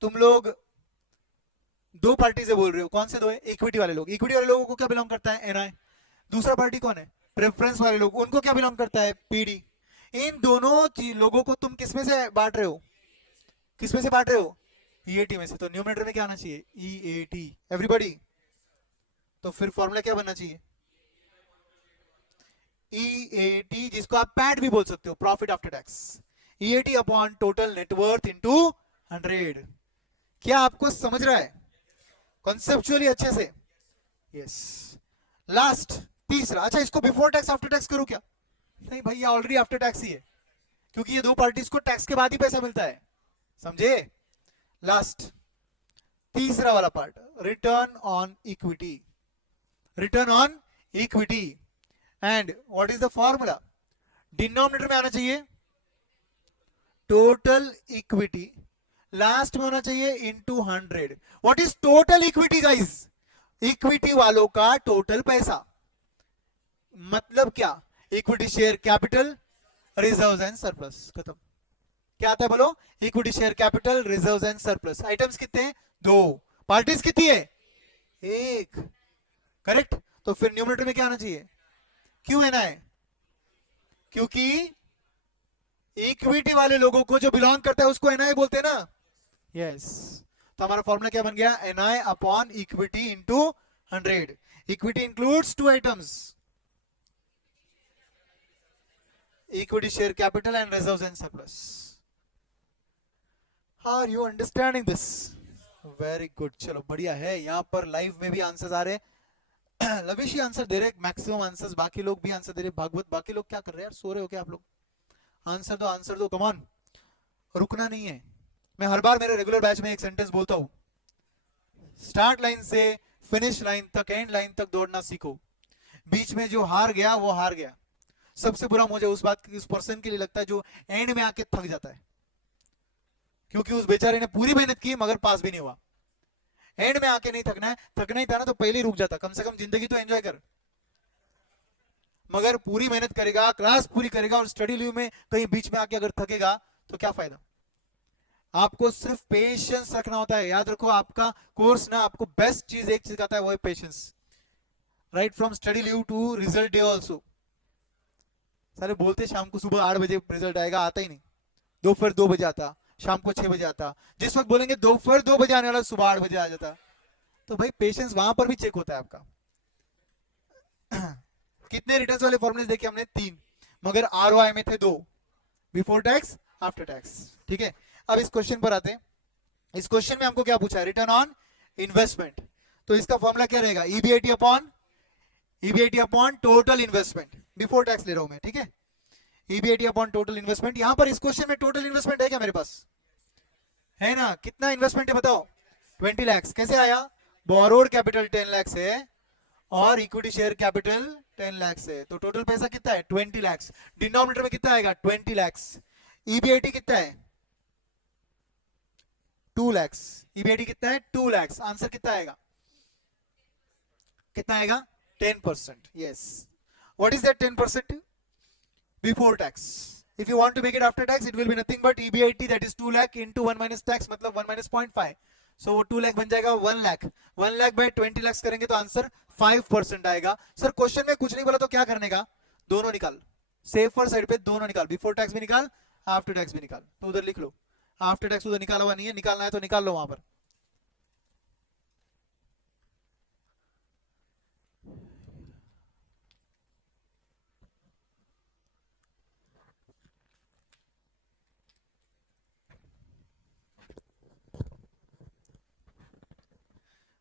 तुम लोग 2 पार्टी से बोल रहे हो, कौन से 2 है? इक्विटी वाले लोग। इक्विटी वाले लोगों को क्या बिलोंग करता है? एनआई। दूसरा पार्टी कौन है? प्रेफरेंस वाले लोग, उनको क्या बिलोंग करता है? पीडी। इन दोनों लोगों को तुम किसमें से बांट रहे हो? किसमें से बांट रहे हो? ईएटी में से। तो न्यूमरेटर में क्या आना चाहिए? ईएटी। एवरीबॉडी। तो फिर फॉर्मूला क्या बनना चाहिए? ईएटी, जिसको आप पैट भी बोल सकते हो, profit after tax. EAT upon total net worth into 100। क्या आपको समझ रहा है कॉन्सेप्चुअली अच्छे से? यस। लास्ट तीसरा, अच्छा इसको बिफोर टैक्स आफ्टर टैक्स करूं क्या? नहीं भैया, ऑलरेडी आफ्टर टैक्स ही है, क्योंकि ये 2 पार्टीज को टैक्स के बाद ही पैसा मिलता है, समझे? लास्ट तीसरा वाला part, return on equity. Return on equity and what is the formula? Denominator में आना चाहिए टोटल इक्विटी, लास्ट में होना चाहिए into 100। What is total equity guys? Equity वालों का टोटल पैसा। मतलब क्या? Equity share capital, reserves and surplus, खत्म। क्या आता है बोलो? Equity share capital, reserves and surplus. Items कितने हैं? 2। पार्टीज कितनी है? 1। करेक्ट। तो फिर न्यूमरेटर में क्या आना चाहिए? क्यों है ना है? क्योंकि इक्विटी वाले लोगों को जो बिलोंग करता है उसको एनआई बोलते हैं ना। यस। तो हमारा फॉर्मूला क्या बन गया? NI upon equity into 100। Equity includes 2 items, equity share capital and reserves and surplus. Are you understanding this? Very good. चलो बढ़िया है. यहाँ पर लाइव में भी आंसर्स आ रहे हैं. लविश ही आंसर दे रहे मैक्सिमम आंसर्स, बाकी लोग भी आंसर दे रहे. भागवत बाकी लोग क्या कर रहे हैं यार, सो रहे हो क्या आप लोग? आंसर दो कमान, रुकना नहीं है. मैं हर बार मेरे रेगुलर बैच में एक सेंटेंस बोलता हूं, स्टार्ट लाइन से फिनिश लाइन तक, एंड लाइन तक दौड़ना सीखो. बीच में जो हार गया वो हार गया. सबसे बुरा मुझे उस पर्सन के लिए लगता है जो एंड में आके थक जाता है, क्योंकि उस बेचारे ने पूरी मेहनत की मगर पास भी नहीं हुआ. एंड में आके नहीं थकना है. थकना ही था ना तो पहले ही रुक जाता. कम से कम जिंदगी तो एंजॉय कर. मगर पूरी मेहनत करेगा, क्लास पूरी करेगा और स्टडी लीव में कहीं बीच में आके अगर थकेगा तो क्या फायदा. आपको सिर्फ पेशेंस रखना होता है. याद रखो, आपका कोर्स ना आपको बेस्ट चीज एक चीज आता है, वो है patience. Right from study leave to result day also. सारे बोलते शाम को सुबह 8 बजे रिजल्ट आएगा, आता ही नहीं. दोपहर 2 बजे आता, शाम को 6 बजे आता. जिस वक्त बोलेंगे दोपहर 2 बजे आने वाला, सुबह 8 बजे आ जाता. तो भाई पेशेंस वहां पर भी चेक होता है आपका. कितने रिटर्न्स वाले फॉर्मूले देखे हमने? 3. मगर आरओआई में थे 2, बिफोर टैक्स, आफ्टर टैक्स. ठीक है, अब इस क्वेश्चन पर आते हैं. इस क्वेश्चन में हमको क्या पूछा है? Return on investment. तो इसका फॉर्मूला क्या रहेगा? EBIT upon total investment. Before tax ले रहा हूं मैं. ठीक है, ईबीआईटी अपॉन टोटल इन्वेस्टमेंट. यहां पर इस क्वेश्चन में टोटल इन्वेस्टमेंट है क्या मेरे पास? है ना? कितना इन्वेस्टमेंट है बताओ? 20 लाख. कैसे आया? बोरोड कैपिटल 10 लाख है और इक्विटी शेयर कैपिटल 10 लाख है. तो टोटल पैसा कितना है? 20 लाख. डिनोमिनेटर में कितना आएगा? 20 लाख. ईबीआईटी कितना है? 2 लाख. ईबीआईटी कितना है? 2 लाख. आंसर कितना आएगा? कितना आएगा? 10%. Yes. What is that 10%? Before tax. If you want to make it after tax, it will be nothing but EBIT, that is 2 lakh into 1 minus tax, मतलब 1 minus 0.5. So वो 2 लाख बन जाएगा 1 लाख. 1 लाख बाय 20 लाख करेंगे तो आंसर 5% आएगा. सर क्वेश्चन में कुछ नहीं बोला तो क्या करने का? दोनों निकाल. सेफर साइड पे दोनों निकाल. बिफोर टैक्स भी निकाल, आफ्टर टैक्स भी निकाल. तो उधर लिख लो. आफ्टर टैक्स उधर निकाला हुआ नहीं है, निकालना है तो निकाल लो वहां पर.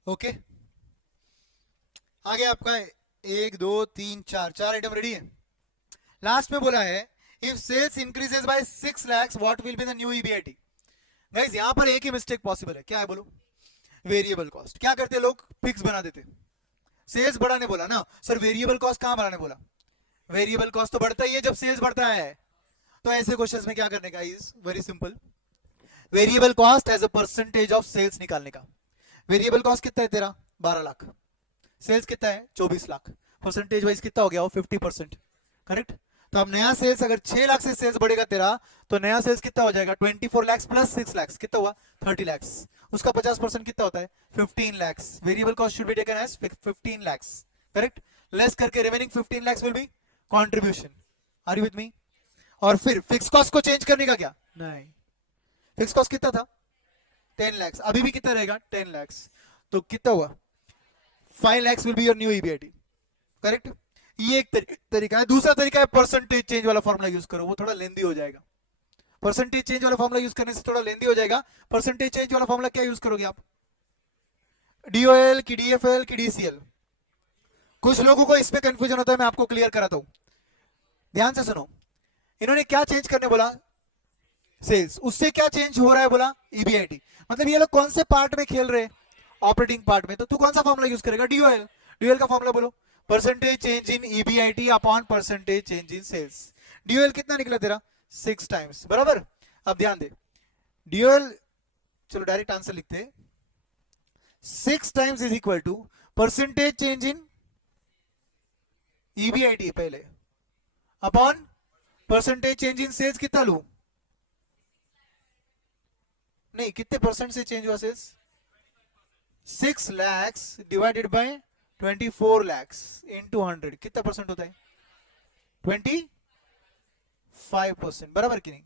ओके, आगे आपका 1 2 3 4 आइटम रेडी है. लास्ट में बोला है if sales increases by 6 lakh what will be the new EBIT. Guys यहां पर एक ही मिस्टेक पॉसिबल है. क्या है बोलो? Variable cost. क्या करते लोग? फिक्स बना देते. सेल्स बढ़ाने बोला ना सर, वेरिएबल कॉस्ट कहां बढ़ाने बोला? वेरिएबल कॉस्ट तो बढ़ता ही है जब सेल्स बढ़ता है. तो ऐसे क्वेश्चंस में क्या करने का? Is very simple. Variable cost as a percentage of sales निकालने का. वेरिएबल कॉस्ट कितना है तेरा? 12 लाख. सेल्स कितना है? 24 लाख. परसेंटेज वाइज कितना हो गया? वो 50%. करेक्ट. तो अब नया सेल्स अगर 6 लाख से सेल्स बढ़ेगा तेरा, तो नया सेल्स कितना हो जाएगा? 24 लाख प्लस 6 लाख कितना हुआ? 30 लाख. उसका 50% कितना होता है? 15 lakh. Variable cost should be taken as 15 lakh. Correct. Less करके remaining 15 lakh will be contribution. Are you with me? और फिर फिक्स कॉस्ट को चेंज करने का क्या? नहीं. फिक्स कॉस्ट कितना था? 10 लाख. अभी भी कितना रहेगा? 10 लाख. तो कितना हुआ? 5 lakh will be your new EBIT. Correct. ये एक तरीका है. दूसरा तरीका है परसेंटेज चेंज वाला फॉर्मूला यूज करो. वो थोड़ा लेंदी हो जाएगा. परसेंटेज चेंज वाला फॉर्मूला यूज करने से थोड़ा लेंदी हो जाएगा. परसेंटेज चेंज वाला फॉर्मूला क्या यूज करोगे आप? डीओएल की डीएफएल की डीसीएल. कुछ लोगों को इसमें कंफ्यूजन होता है, मैं आपको क्लियर कराता हूं. ध्यान से सुनो. इन्होंने क्या चेंज करने बोला? सेल्स. उससे क्या चेंज हो रहा है बोला? ईबीआईटी. मतलब ये लोग कौन से पार्ट में खेल रहे हैं? ऑपरेटिंग पार्ट में. तो तू कौन सा फॉर्मूला यूज करेगा? डीओएल. डीओएल का फॉर्मूला बोलो. Percentage change in EBIT upon percentage change in sales. DOL कितना निकला तेरा? 6 टाइम्स. बराबर. अब ध्यान दे. डीओएल, चलो डायरेक्ट आंसर लिखते. 6 times is equal to percentage change in EBIT पहले upon percentage change in sales. कितना लू? नहीं, कितने परसेंट से चेंज हुआ सेल्स? 6 lakh divided by 24 lakh into 100. कितना परसेंट होता है? 25%. बराबर कि नहीं?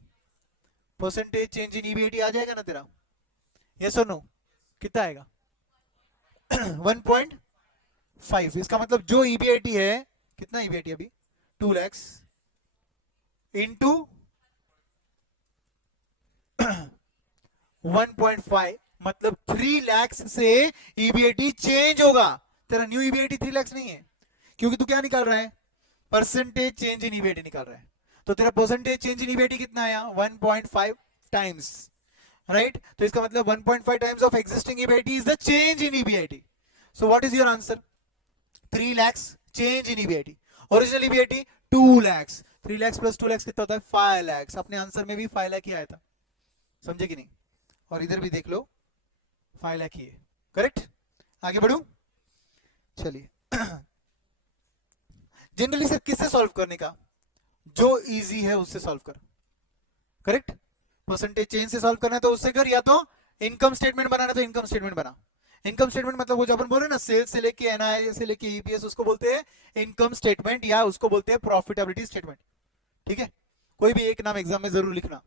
परसेंटेज चेंज इन ईबीआईटी आ जाएगा ना तेरा? यस और नो? कितना आएगा? 1.5. इसका मतलब जो ईबीआईटी है, कितना ईबीआईटी अभी? 2 लाख इंटू 1.5, मतलब 3 लाख से ईबीआईटी चेंज होगा। तेरा न्यू ईबीआईटी 3 लाख नहीं है, क्योंकि तू क्या निकाल रहा है, परसेंटेज चेंज इन ईबीआईटी निकाल रहा है। तो तेरा परसेंटेज चेंज इन ईबीआईटी कितना आया, 1.5 टाइम्स, राइट। तो इसका मतलब 1.5 times of existing EBIT is the change in EBIT. So what is your answer, 3 lakh change in EBIT. Original EBIT 2 lakh, 3 lakh plus 2 lakh कितना होता है, 5 लाख। अपने आंसर में भी 5 लाख ही आया था, समझे कि नहीं। और इधर भी देख लो 5 लाख ही है, करेक्ट। आगे बढ़ू, चलिए। जनरली सर किससे सॉल्व करने का, जो इजी है उससे सॉल्व कर, करेक्ट। परसेंटेज चेंज से सॉल्व करना है तो उससे कर, या तो इनकम स्टेटमेंट बनाना तो इनकम स्टेटमेंट बना। इनकम स्टेटमेंट मतलब वो जो अपन बोल रहे हैं ना, सेल्स से लेके एनआई से लेके ईपीएस, उसको बोलते हैं इनकम स्टेटमेंट, या उसको बोलते हैं प्रॉफिटेबिलिटी स्टेटमेंट, ठीक है। कोई भी एक नाम एग्जाम में जरूर लिखना।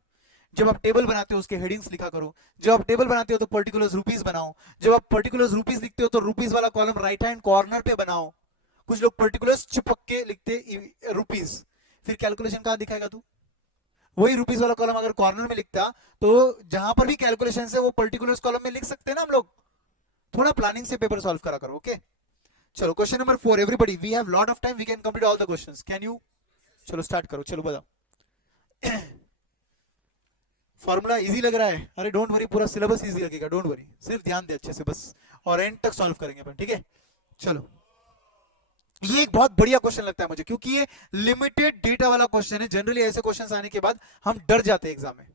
जब आप टेबल बनाते हो उसके हेडिंग्स लिखा करो। जब आप टेबल बनाते हो तो पर्टिकुलर रुपीस बनाओ। जब आप पर्टिकुलर रुपीस लिखते हो तो रुपीस वाला कॉलम राइट हैंड कॉर्नर पे बनाओ। कुछ लोग पर्टिकुलर चिपक के लिखते रुपीस, फिर कैलकुलेशन कहां दिखाएगा तू। वही रुपीस वाला कॉलम अगर कॉर्नर में लिखता तो जहां पर भी कैलकुलेशन है वो पर्टिकुलर कॉलम में लिख सकते हैं ना हम लोग। थोड़ा प्लानिंग से पेपर सॉल्व करा करो, ओके। चलो question number 4, everybody we have lot of time, we can complete all the questions, can you. चलो स्टार्ट करो, चलो बताओ। फॉर्मूला इजी लग रहा है, अरे डोंट वरी, पूरा सिलेबस इजी लगेगा, डोंट वरी, सिर्फ ध्यान दे अच्छे से बस, और एंड तक सॉल्व करेंगे अपन, ठीक है। चलो, ये एक बहुत बढ़िया क्वेश्चन लगता है मुझे, क्योंकि ये लिमिटेड डेटा वाला क्वेश्चन है। जनरली ऐसे क्वेश्चंस आने के बाद हम डर जाते हैं एग्जाम में,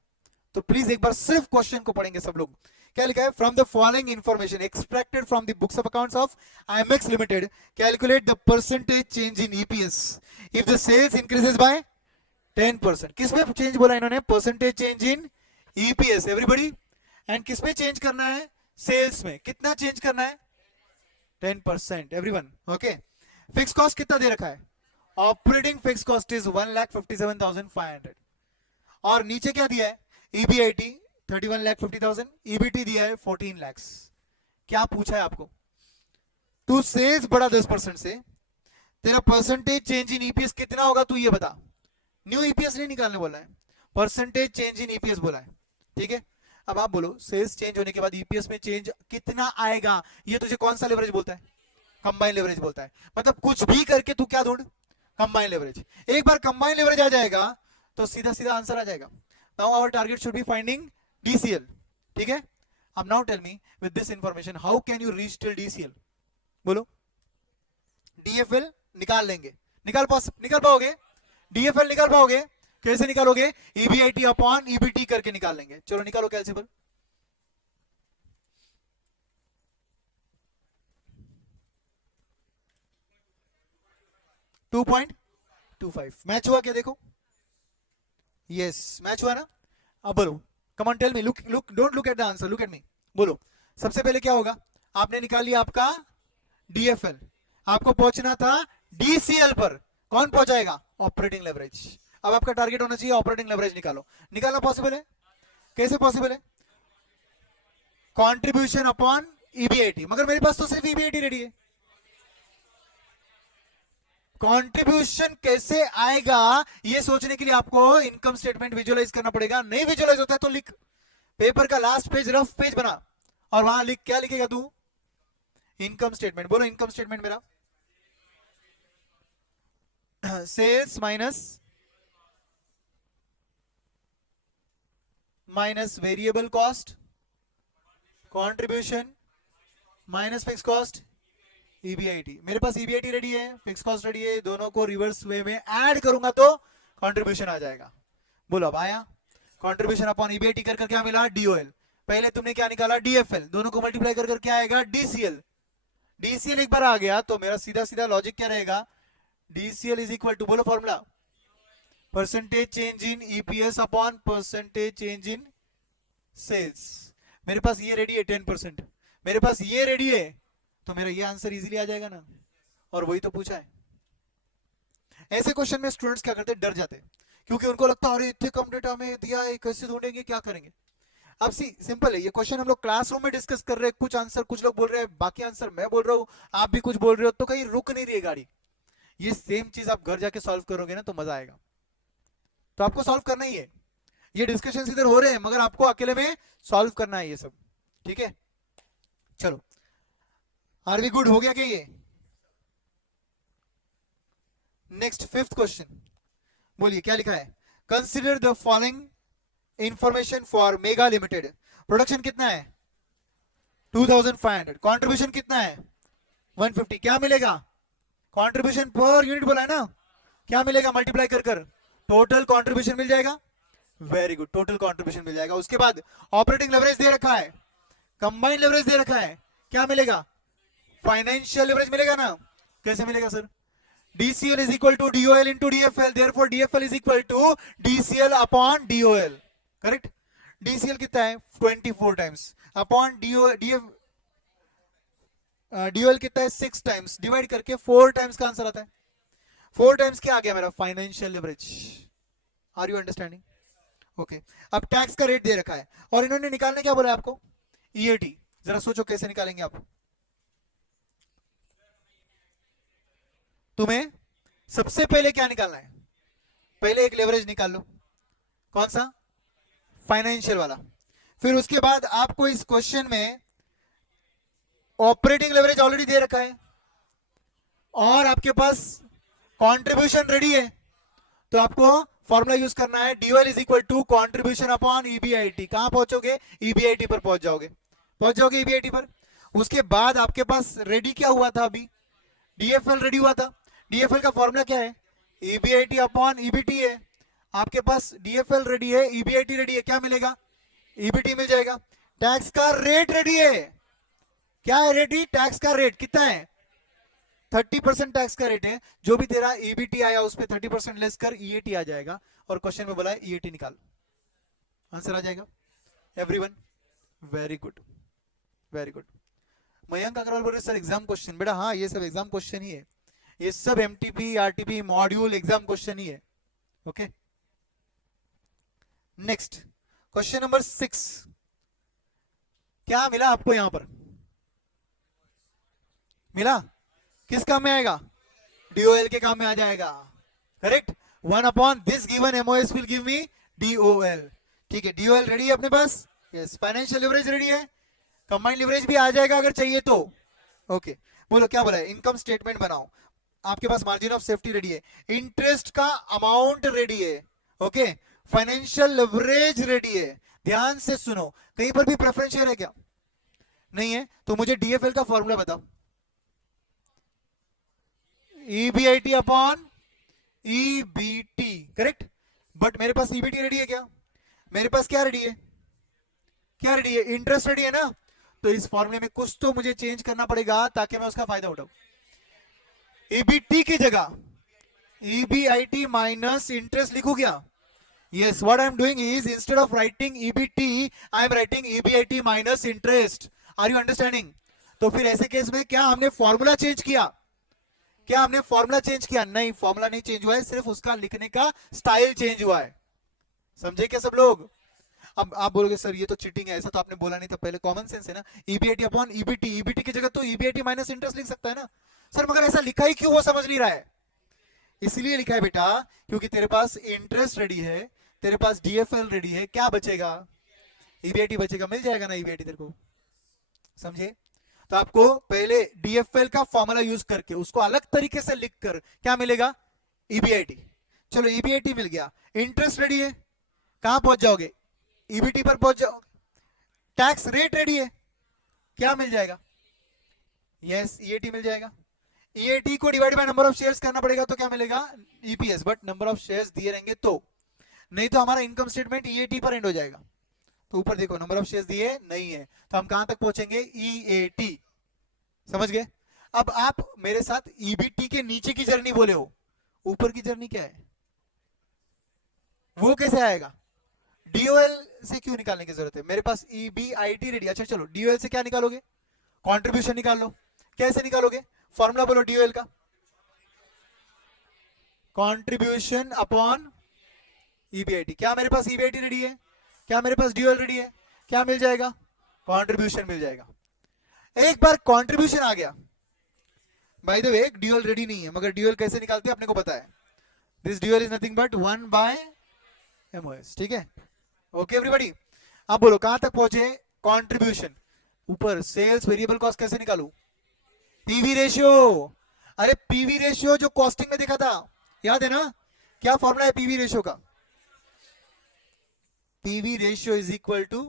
तो प्लीज एक बार सिर्फ क्वेश्चन को पढ़ेंगे सब लोग। क्या लिखा है, from the following information extracted from the books of accounts of IMX limited, calculate the percentage change in EPS if the sales increases by 10%। किसमें चेंज बोला इन्होंने, percentage change in EPS, everybody. And किसमें चेंज करना है, सेल्स में। कितना चेंज करना है, 10%, एवरीवन, ओके। फिक्स कॉस्ट कितना दे रखा है, ऑपरेटिंग फिक्स कॉस्ट इज 1,57,500, और नीचे क्या दिया है, ईबीआईटी 31,50,000, ईबीटी दिया है 14 लाख। क्या पूछा है आपको, तू सेल्स बढ़ा 10% से, तेरा परसेंटेज चेंज इन ईपीएस कितना होगा तू ये बता। न्यू ईपीएस नहीं निकालने बोला है, परसेंटेज चेंज इन ईपीएस बोला है, ठीक है। अब आप बोलो सेल्स चेंज होने के बाद ईपीएस में चेंज कितना आएगा, ये तुझे कौन सा लेवरेज बोलता है, कंबाइन लेवरेज बोलता है। मतलब कुछ भी करके तू क्या ढूंढ, कंबाइन लेवरेज। एक बार कंबाइन लेवरेज आ जाएगा तो सीधा सीधा आंसर आ जाएगा। Now our target should be finding DCL, ठीक है। अब now tell me with this information how can you reach till DCL, बोलो। डीएफएल निकाल लेंगे, निकाल पाओगे, डीएफएल निकाल पाओगे, कैसे निकालोगे, ईबीआईटी अपॉन ईबीटी करके निकाल लेंगे। चलो निकालो कैलकुलेटर, 2.25 मैच हुआ क्या, देखो, यस मैच हुआ ना। अब बोलो, come on tell me, look don't look at the answer, look at me, बोलो। सबसे पहले क्या होगा, आपने निकाल लिया आपका डीएफएल, आपको पहुंचना था डीसीएल पर, कौन पहुंचाएगा, ऑपरेटिंग लेवरेज। अब आपका टारगेट होना चाहिए ऑपरेटिंग लेवरेज निकालो। निकालना पॉसिबल है, कैसे पॉसिबल है, कंट्रीब्यूशन अपॉन ईबीआईटी, मगर मेरे पास तो सिर्फ ईबीआईटी रेडी है। कंट्रीब्यूशन कैसे आएगा ये सोचने के लिए आपको इनकम स्टेटमेंट विजुअलाइज करना पड़ेगा। नहीं विजुअलाइज होता है तो लिख, पेपर का लास्ट पेज रफ पेज बना और वहां लिख, क्या लिखेगा तू, इनकम स्टेटमेंट। बोलो इनकम स्टेटमेंट मेरा, sales minus variable cost, contribution minus fix cost, EBIT. मेरे पास ईबीआईटी रेडी है, फिक्स कॉस्ट रेडी है, दोनों को रिवर्स वे में ऐड करूंगा तो कंट्रीब्यूशन आ जाएगा। बोलो अब आया, कंट्रीब्यूशन अपॉन ईबीआईटी कर क्या मिला, डीओएल। पहले तुमने क्या निकाला, डीएफएल, दोनों को मल्टीप्लाई कर क्या आएगा, डीसीएल। डीसीएल एक बार आ गया तो मेरा सीधा सीधा लॉजिक क्या रहेगा, डीसीएल इज इक्वल टू, बोलो formula, percentage change in EPS upon percentage change in sales. मेरे पास ये रेडी है 10%, मेरे पास ये रेडी है, तो मेरा ये आंसर इजीली आ जाएगा ना। और वही तो पूछा है। ऐसे क्वेश्चन में स्टूडेंट्स क्या करते हैं, डर जाते हैं, क्योंकि उनको लगता है अरे इतने कम डेटा में दिया है, कैसे ढूंढेंगे, क्या करेंगे। अब सिंपल है, ये क्वेश्चन हम लोग क्लासरूम में डिस्कस कर रहे हैं, कुछ आंसर कुछ लोग बोल रहे हैं, बाकी आंसर मैं बोल रहा हूँ, आप भी कुछ बोल रहे हो, तो कहीं रुक नहीं रही है गाड़ी। ये सेम चीज आप घर जाके सॉल्व करोगे ना तो मजा आएगा। तो आपको सॉल्व करना ही है। ये डिस्कशन इधर हो रहे हैं मगर आपको अकेले में सॉल्व करना है ये सब, ठीक है। चलो, आर वी गुड, हो गया क्या ये? नेक्स्ट 5th क्वेश्चन, बोलिए क्या लिखा है? Consider the following information for mega limited. Production कितना है? 2500। कंट्रीब्यूशन कितना है? 150। क्या मिलेगा? कंट्रीब्यूशन पर यूनिट बोला है ना, क्या मिलेगा मल्टीप्लाई कर कर? टोटल कंट्रीब्यूशन मिल जाएगा। वेरी गुड, टोटल कंट्रीब्यूशन मिल जाएगा। उसके बाद ऑपरेटिंग लेवरेज दे रखा है, कंबाइंड लेवरेज दे रखा है, क्या मिलेगा? फाइनेंशियल लेवरेज मिलेगा ना। कैसे मिलेगा sir? DCL is equal to DOL into DFL, therefore DFL is equal to DCL upon DOL, correct? DCL कितना है? 24 times upon DOL कितना है? 6 times, डिवाइड करके 4 times का आंसर आता है। 4 times क्या आ गया मेरा? Financial leverage. Are you understanding? Okay, अब टैक्स का रेट दे रखा है और इन्होंने निकालने क्या बोला है आपको? EAT। जरा सोचो कैसे निकालेंगे आप? तुम्हें सबसे पहले क्या निकालना है? पहले एक लेवरेज निकाल लो। कौन सा? फाइनेंशियल वाला। फिर उसके बाद आपको इस क्वेश्चन में ऑपरेटिंग लेवरेज ऑलरेडी दे रखा है और आपके पास कंट्रीब्यूशन रेडी है, तो आपको फॉर्मूला यूज करना है DOL is equal to contribution upon EBIT। कहां पहुंचोगे? EBIT पर पहुंच जाओगे, EBIT पर। उसके बाद आपके पास रेडी क्या हुआ था? अभी DFL रेडी हुआ था। DFL का फॉर्मूला क्या है? EBIT अपॉन EBT है। आपके पास DFL रेडी है, EBIT रेडी है, क्या मिलेगा? EBT मिल जाएगा। टैक्स का रेट रेडी है, क्या है रेडी? टैक्स का रेट कितना है? 30% टैक्स का रेट है। जो भी तेरा EBT आया उस पर 30% लेस कर EAT आ जाएगा और क्वेश्चन में बोला है EAT निकाल, आंसर आ जाएगा। Everyone, very good, very good. Mayank Agarwal बोल रहे सर एग्जाम क्वेश्चन। बेटा हाँ, ये सब एग्जाम क्वेश्चन ही है, ये सब MTP RTP module exam question ही है। Okay, next question number 6। क्या मिला आपको यहां पर? मिला? किस काम में आएगा? DOL के काम में आ जाएगा, correct. 1 upon this given MOS will give me DOL। ठीक है, DOL रेडी है अपने पास? यस। फाइनेंशियल लिवरेज रेडी है, कंबाइंड लिवरेज भी आ जाएगा अगर चाहिए तो। ओके, बोलो क्या बोला है? इनकम स्टेटमेंट बनाओ। आपके पास मार्जिन ऑफ सेफ्टी रेडी है, इंटरेस्ट का अमाउंट रेडी है, ओके, फाइनेंशियल लिवरेज रेडी है। ध्यान से सुनो, कहीं पर भी प्रेफरेंस शेयर है क्या? नहीं है, तो मुझे DFL का फॉर्मूला बताओ। EBIT upon EBT, correct. But मेरे पास EBT रेडी है क्या? मेरे पास क्या रेडी है? क्या रेडी है? इंटरेस्ट रेडी है ना। तो इस फॉर्मूले में कुछ तो मुझे चेंज करना पड़ेगा ताकि मैं उसका फायदा उठाऊं। EBT की जगह EBIT माइनस इंटरेस्ट लिखूं क्या? Yes, what I am doing is instead of writing EBT, I am writing EBIT minus interest. Are you understanding? तो फिर ऐसे केस में क्या हमने फॉर्मूला चेंज किया? क्या हमने फॉर्मूला चेंज किया? नहीं, फॉर्मूला नहीं चेंज हुआ है, सिर्फ उसका लिखने का स्टाइल चेंज हुआ है। समझे क्या सब लोग? अब आप बोलोगे सर ये तो चीटिंग है, ऐसा तो आपने बोला नहीं था पहले, कॉमन सेंस है ना। EBIT अपॉन EBT, EBT की जगह तो EBIT माइनस इंटरेस्ट लिख सकता है ना सर, मगर ऐसा लिखा ही क्यों वो समझ नहीं रहा है। इसलिए लिखा है बेटा क्योंकि तेरे पास इंटरेस्ट रेडी है, तेरे पास DFL रेडी है, क्या बचेगा? EBIT बचेगा, मिल जाएगा ना EBIT तेरे को, समझे? तो आपको पहले DFL का फॉर्मूला यूज करके उसको अलग तरीके से लिखकर क्या मिलेगा? EBIT। चलो EBIT मिल गया, इंटरेस्ट रेडी है, कहां पहुंच जाओगे? EBT पर पहुंच जाओगे। टैक्स रेट रेडी है, क्या मिल जाएगा? यस, EAT मिल जाएगा। EAT को divide by number of shares करना पड़ेगा तो क्या मिलेगा? EPS, but number of shares दिए रहेंगे तो, नहीं तो हमारा इनकम स्टेटमेंट EAT पर एंड हो जाएगा। तो ऊपर देखो नंबर ऑफ शेयर्स दिए नहीं है, तो हम कहां तक पहुंचेंगे? EAT। समझ गए? अब आप मेरे साथ EBT के नीचे की जर्नी बोले हो, ऊपर की जर्नी क्या है? वो कैसे आएगा? DOL से क्यों निकालने की जरूरत है? मेरे पास EBIT रेडी। अच्छा चलो, DOL से क्या निकालोगे? कंट्रीब्यूशन निकाल लो। कैसे निकालोगे? फॉर्मूला बोलो DOL का। Contribution upon EBIT। क्या मेरे पास EBIT रेडी है? क्या मेरे पास DOL रेडी है? क्या मिल जाएगा? कंट्रीब्यूशन मिल जाएगा। एक बार कंट्रीब्यूशन आ गया, bye the way DOL ready नहीं है, मगर DOL कैसे निकालते हैं अपने को पता है। This DOL is nothing but 1 by MOS, ठीक है। ओके एवरीबॉडी, अब बोलो कहां तक पहुंचे? कंट्रीब्यूशन। ऊपर सेल्स वेरिएबल कॉस्ट कैसे निकालू? PV ratio. अरे पीवी रेशियो जो कॉस्टिंग में देखा था, याद है ना? क्या फॉर्मूला है पीवी रेशियो का? PV ratio is equal to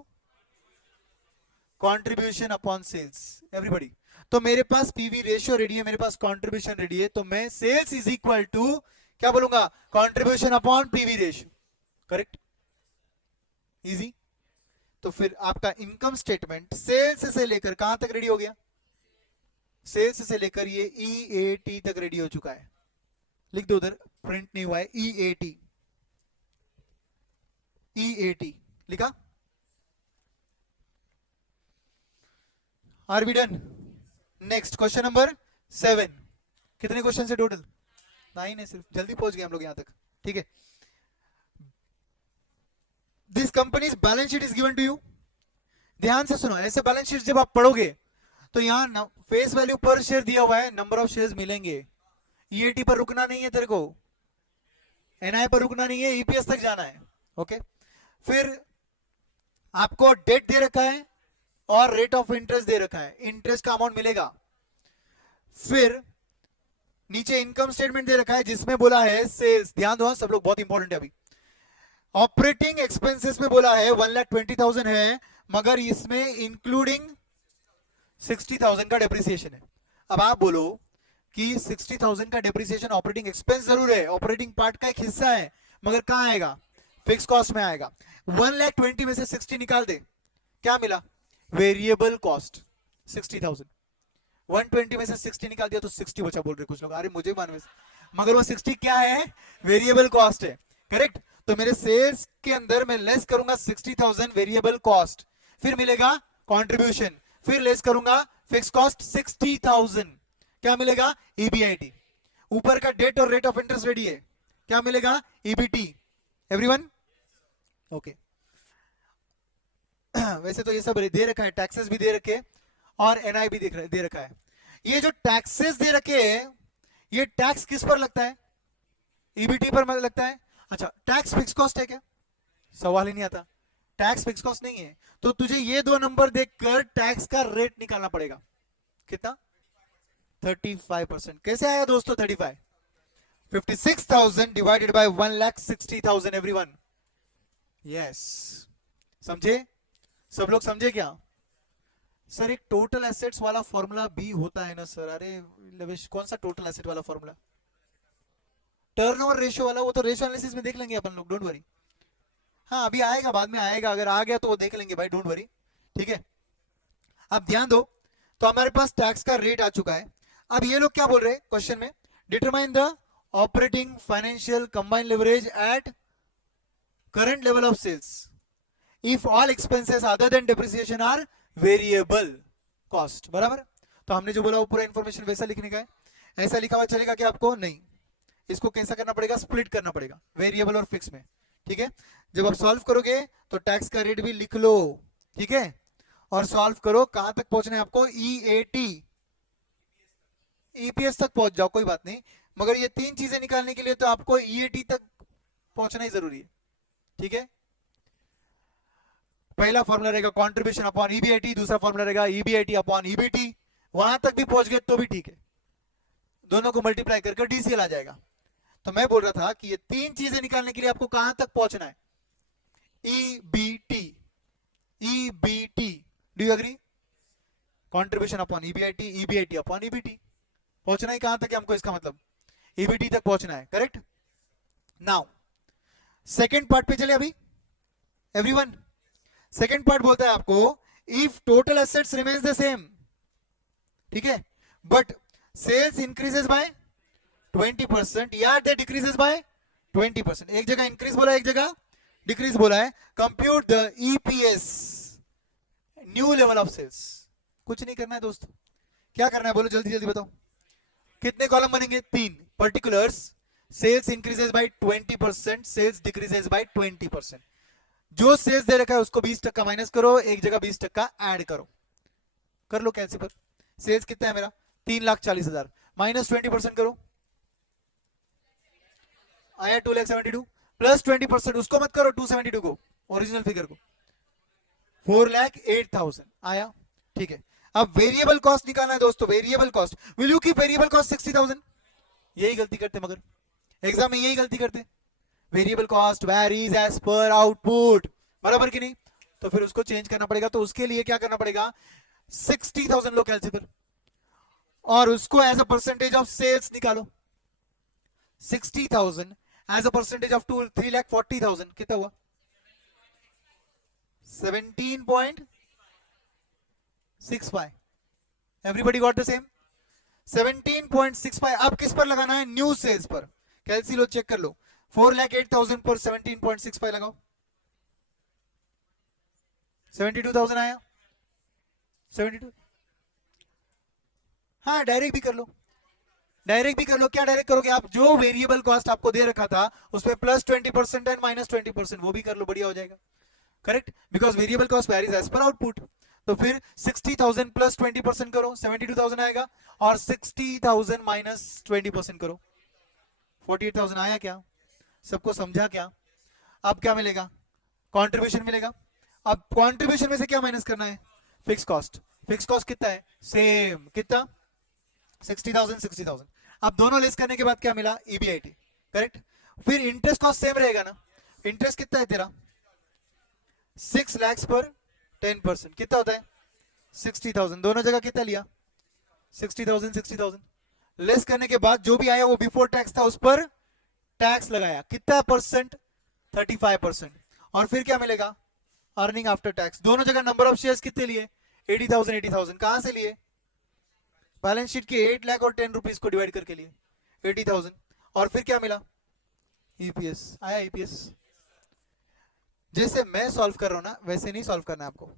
contribution upon sales. Everybody, तो मेरे पास पीवी रेशियो रेडी है, मेरे पास कंट्रीब्यूशन रेडी है, तो मैं सेल्स इज इक्वल टू क्या बोलूंगा? Contribution upon PV ratio. Correct, easy. तो फिर आपका इनकम स्टेटमेंट सेल्स से लेकर कहां तक रेडी हो गया? सेल्स से लेकर ये ईएटी तक रेडी हो चुका है। लिख दो उधर, प्रिंट नहीं हुआ है, ईएटी। ईएटी लिखा? Are we done? Next question number 7। कितने क्वेश्चन है टोटल? 9 है सिर्फ, जल्दी पहुंच गए हम लोग यहां तक, ठीक है। This company's balance sheet is given to you. ध्यान से सुनो, ऐसे बैलेंस शीट जब आप पढ़ोगे तो यहां फेस वैल्यू पर शेयर दिया हुआ है, नंबर ऑफ शेयर्स मिलेंगे। ईएटी पर रुकना नहीं है तेरे को, एनआई पर रुकना नहीं है, ईपीएस तक जाना है। ओके, फिर आपको डेट दे रखा है और रेट ऑफ इंटरेस्ट दे रखा है, इंटरेस्ट का अमाउंट मिलेगा। फिर नीचे इनकम स्टेटमेंट दे रखा है जिसमें बोला है सेल्स। ध्यान दो सब लोग, बहुत इंपॉर्टेंट है। अभी ऑपरेटिंग एक्सपेंसेस में बोला है 1,20,000 है, मगर इसमें इंक्लूडिंग 60,000 का डेप्रिसिएशन है। अब आप बोलो कि 60,000 का डेप्रिसिएशन ऑपरेटिंग एक्सपेंस जरूर है, ऑपरेटिंग पार्ट का एक हिस्सा है, मगर कहां आएगा? फिक्स कॉस्ट में आएगा। 1,20,000 में से 60 निकाल दे, क्या मिला? Variable cost 60,000। 120 में से 60 निकाल दिया तो 60 बचा। बोल रहे कुछ लोग, अरे मुझे मान, मगर वो 60 क्या है? वेरिएबल कॉस्ट है। करेक्ट, तो मेरे सेल्स के अंदर मैं लेस करूंगा 60,000 वेरिएबल कॉस्ट, फिर मिलेगा कंट्रीब्यूशन, फिर लेस करूंगा फिक्स कॉस्ट 60,000, क्या मिलेगा? ईबीआईटी। ऊपर का डेट और रेट ऑफ इंटरेस्ट रेडी है, क्या मिलेगा? ईबीटी। Everyone okay. वैसे तो ये सब दे रखा है, टैक्सेस भी दे रखे और एनआई भी दे रखा है। ये जो टैक्सेस दे रखे हैं, ये टैक्स किस पर लगता है? ईबीटी पर लगता है। अच्छा, टैक्स फिक्स कॉस्ट है क्या? सवाल ही नहीं आता। टैक्स फिक्स कॉस्ट नहीं है, तो तुझे ये दो नंबर देखकर टैक्स का रेट निकालना पड़ेगा। कितना? 35%। कैसे आया दोस्तों 35? 56,000 डिवाइडेड बाय 1,60,000। एवरीवन यस, समझे? सब लोग समझे क्या? सर एक टोटल एसेट्स वाला फॉर्मूला भी होता है ना सर। अरे लवेश, कौन सा टोटल एसेट वाला फॉर्मूला? टर्नओवर रेशियो वाला, वो तो रेशियो एनालिसिस में देख लेंगे अपन लोग, डोंट वरी। हाँ अभी आएगा, बाद में आएगा, अगर आ गया तो वो देख लेंगे भाई, डोंट वरी, ठीक है। अब ध्यान दो, तो हमारे पास टैक्स का रेट आ चुका है। अब ये लोग क्या बोल रहे हैं क्वेश्चन में? Determine the operating financial combined leverage at current level of sales if all expenses other than depreciation are variable cost. बराबर, तो हमने जो बोला वो पूरा इंफॉर्मेशन वैसा लिखने का है। ऐसा लिखा हुआ चलेगा क्या आपको? नहीं, इसको कैसा करना पड़ेगा? स्प्लिट करना पड़ेगा वेरिएबल और फिक्स में, ठीक है। जब आप सॉल्व करोगे तो टैक्स का रेट भी लिख लो, ठीक है, और सॉल्व करो। कहां तक पहुंचना है आपको? ईएटी, ईपीएस तक पहुंच जाओ, कोई बात नहीं, मगर ये तीन चीजें निकालने के लिए तो आपको ईएटी तक पहुंचना ही जरूरी है, ठीक है। पहला फॉर्मूला रहेगा कंट्रीब्यूशन अपॉन ईबीआईटी, दूसरा फॉर्मूला रहेगा ईबीआईटी अपॉन ईबीटी। वहां तक भी पहुंच गए तो भी ठीक है, दोनों को मल्टीप्लाई करके डीसीएल आ जाएगा। तो मैं बोल रहा था कि ये तीन चीजें निकालने के लिए आपको कहां तक पहुंचना है? EBT, EBT, do you agree? Contribution upon EBIT, EBIT upon EBT. पहुंचना ही कहां तक है हमको? इसका मतलब ईबीटी तक पहुंचना है, करेक्ट। नाउ सेकेंड पार्ट पे चले अभी एवरीवन। सेकेंड पार्ट बोलता है आपको if total assets remains the same, ठीक है, बट सेल्स इंक्रीजेस बाय 20% या दे डिक्रीजेस बाय 20%। एक जगह इंक्रीज बोला है, एक जगह डिक्रीज बोला है। Compute the EPS new level of sales. कुछ नहीं करना है दोस्तों, क्या करना है बोलो जल्दी जल्दी बताओ। कितने कॉलम बनेंगे? 3। Particulars, sales increases by 20%, sales decreases by 20%। जो सेल्स दे रखा है उसको 20% माइनस करो, एक जगह 20% ऐड करो। कर लो कैसे पर। सेल्स कितना है मेरा? 3,40,000 माइनस 20% करो, आया 2,72,000 प्लस 20%, उसको मत करो 272 को, ओरिजिनल फिगर को, 4,08,000 आया, ठीक है। अब वेरिएबल कॉस्ट निकालना है दोस्तों, variable cost, will you keep variable cost 60,000? यही गलती करते, मगर एग्जाम में यही गलती करते, variable cost varies as per output, बराबर कि नहीं? तो फिर उसको चेंज करना पड़ेगा, तो उसके लिए क्या करना पड़ेगा, 60,000 लो कैलकुलेटर और उसको as a percentage of sales निकालो। 60,000 एज अ परसेंटेज ऑफ 3,40,000 कितना हुआ? 17.65। Everybody got the same? 17.65। अब किस पर लगाना है? न्यू सेल्स पर। कैलसी लो, चेक कर लो, 4,08,000 पर 17.65 लगाओ, 72,000 आया, 72। हाँ डायरेक्ट भी कर लो, डायरेक्ट भी कर लो। क्या डायरेक्ट करोगे आप? जो वेरिएबल कॉस्ट आपको दे रखा था उसमें प्लस 20% एंड माइनस 20%, वो भी कर लो, बढ़िया हो जाएगा। Correct, because variable cost varies as per output. तो फिर 60,000 प्लस 20% करो, 72,000 आएगा, और 60,000 माइनस 20% करो, 48,000 आया। क्या सबको समझा? क्या अब क्या मिलेगा? कंट्रीब्यूशन मिलेगा। अब कंट्रीब्यूशन में से क्या माइनस करना है? Fix cost. फिक्स कॉस्ट कितना है? सेम, कितना? 60,000 60,000। अब दोनों लेस करने के बाद क्या मिला? ईबीआईटी। करेक्ट। फिर इंटरेस्ट कॉस्ट सेम रहेगा ना? इंटरेस्ट कितना है तेरा? 6 लाख पर 10% कितना होता है? 60,000। दोनों जगह कितना लिया? 60,000 60,000। लेस करने के बाद जो भी आया वो बिफोर टैक्स था, उस पर टैक्स लगाया, कितना परसेंट? 35%। और फिर क्या मिलेगा? Earning after tax. दोनों जगह नंबर ऑफ शेयर्स कितने लिए? 80,000 80,000। कहां से लिए? बैलेंस शीट के 8 लाख और 10 रुपीज को डिवाइड करके लिए 80,000। और फिर क्या मिला? ईपीएस आया। ईपीएस जैसे मैं सॉल्व कर रहा हूं ना, वैसे नहीं सॉल्व करना है आपको।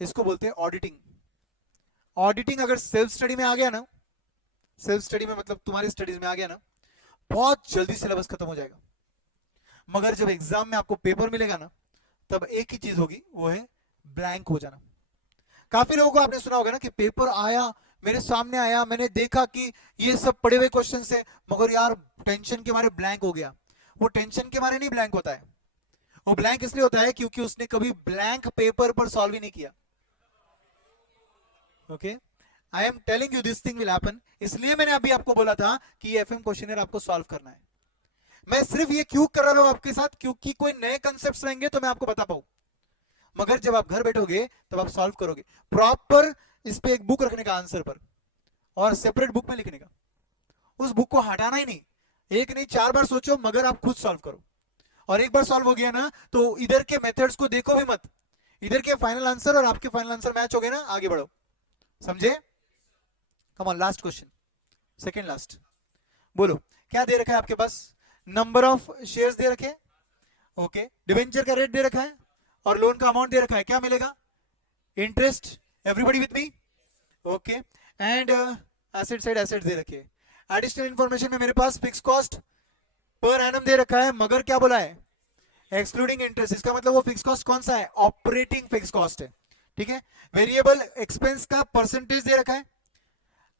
इसको बोलते हैं ऑडिटिंग। ऑडिटिंग अगर सेल्फ स्टडी में आ गया ना, सेल्फ स्टडी में मतलब तुम्हारी स्टडीज में आ गया ना, बहुत जल्दी सिलेबस खत्म हो जाएगा। मगर जब एग्जाम में आपको पेपर मिलेगा ना, तब एक ही चीज होगी, वो है ब्लैंक हो जाना। काफी लोगों को आपने सुना होगा ना कि पेपर आया, मेरे सामने आया, मैंने देखा कि ये सब पढ़े हुए क्वेश्चन है, मगर यार टेंशन के मारे ब्लैंक हो गया। वो टेंशन के मारे नहीं ब्लैंक होता है, वो ब्लैंक इसलिए होता है क्योंकि उसने कभी ब्लैंक पेपर पर सॉल्व ही नहीं किया। Okay, I am telling you this thing will happen. इसलिए मैंने अभी आपको बोला था कि ये एफएम क्वेश्चनर आपको सॉल्व करना है। मैं सिर्फ ये क्यों कर रहा हूं आपके साथ, क्योंकि कोई नए कंसेप्ट्स रहेंगे तो मैं आपको बता पाऊं। मगर जब आप घर बैठोगे तब आप सॉल्व करोगे प्रॉपर। इस पे एक बुक रखने का आंसर पर, और सेपरेट बुक में लिखने का। उस बुक को हटाना ही नहीं, एक नहीं 4 बार सोचो, मगर आप खुद सॉल्व करो। और एक बार सॉल्व हो गया ना, तो इधर के मेथड्स को देखो भी मत, इधर के फाइनल आंसर और आपके फाइनल आंसर मैच हो गए ना, आगे बढ़ो। समझे? Come on, last question, second last. बोलो क्या दे रखा है आपके पास? नंबर ऑफ शेयर्स दे रखे, ओके, डिवेंचर का रेट दे रखा है, और लोन का अमाउंट दे रखा है। क्या मिलेगा? Interest. Everybody with me? Okay. And asset side asset दे रखे। एडिशनल इंफॉर्मेशन में मेरे पास फिक्स कॉस्ट पर एनम दे रखा है, मगर क्या बोला है? Excluding interest. इसका मतलब वो फिक्स कॉस्ट कौन सा है? ऑपरेटिंग फिक्स कॉस्ट है। ठीक है। वेरिएबल एक्सपेंस का परसेंटेज दे रखा है,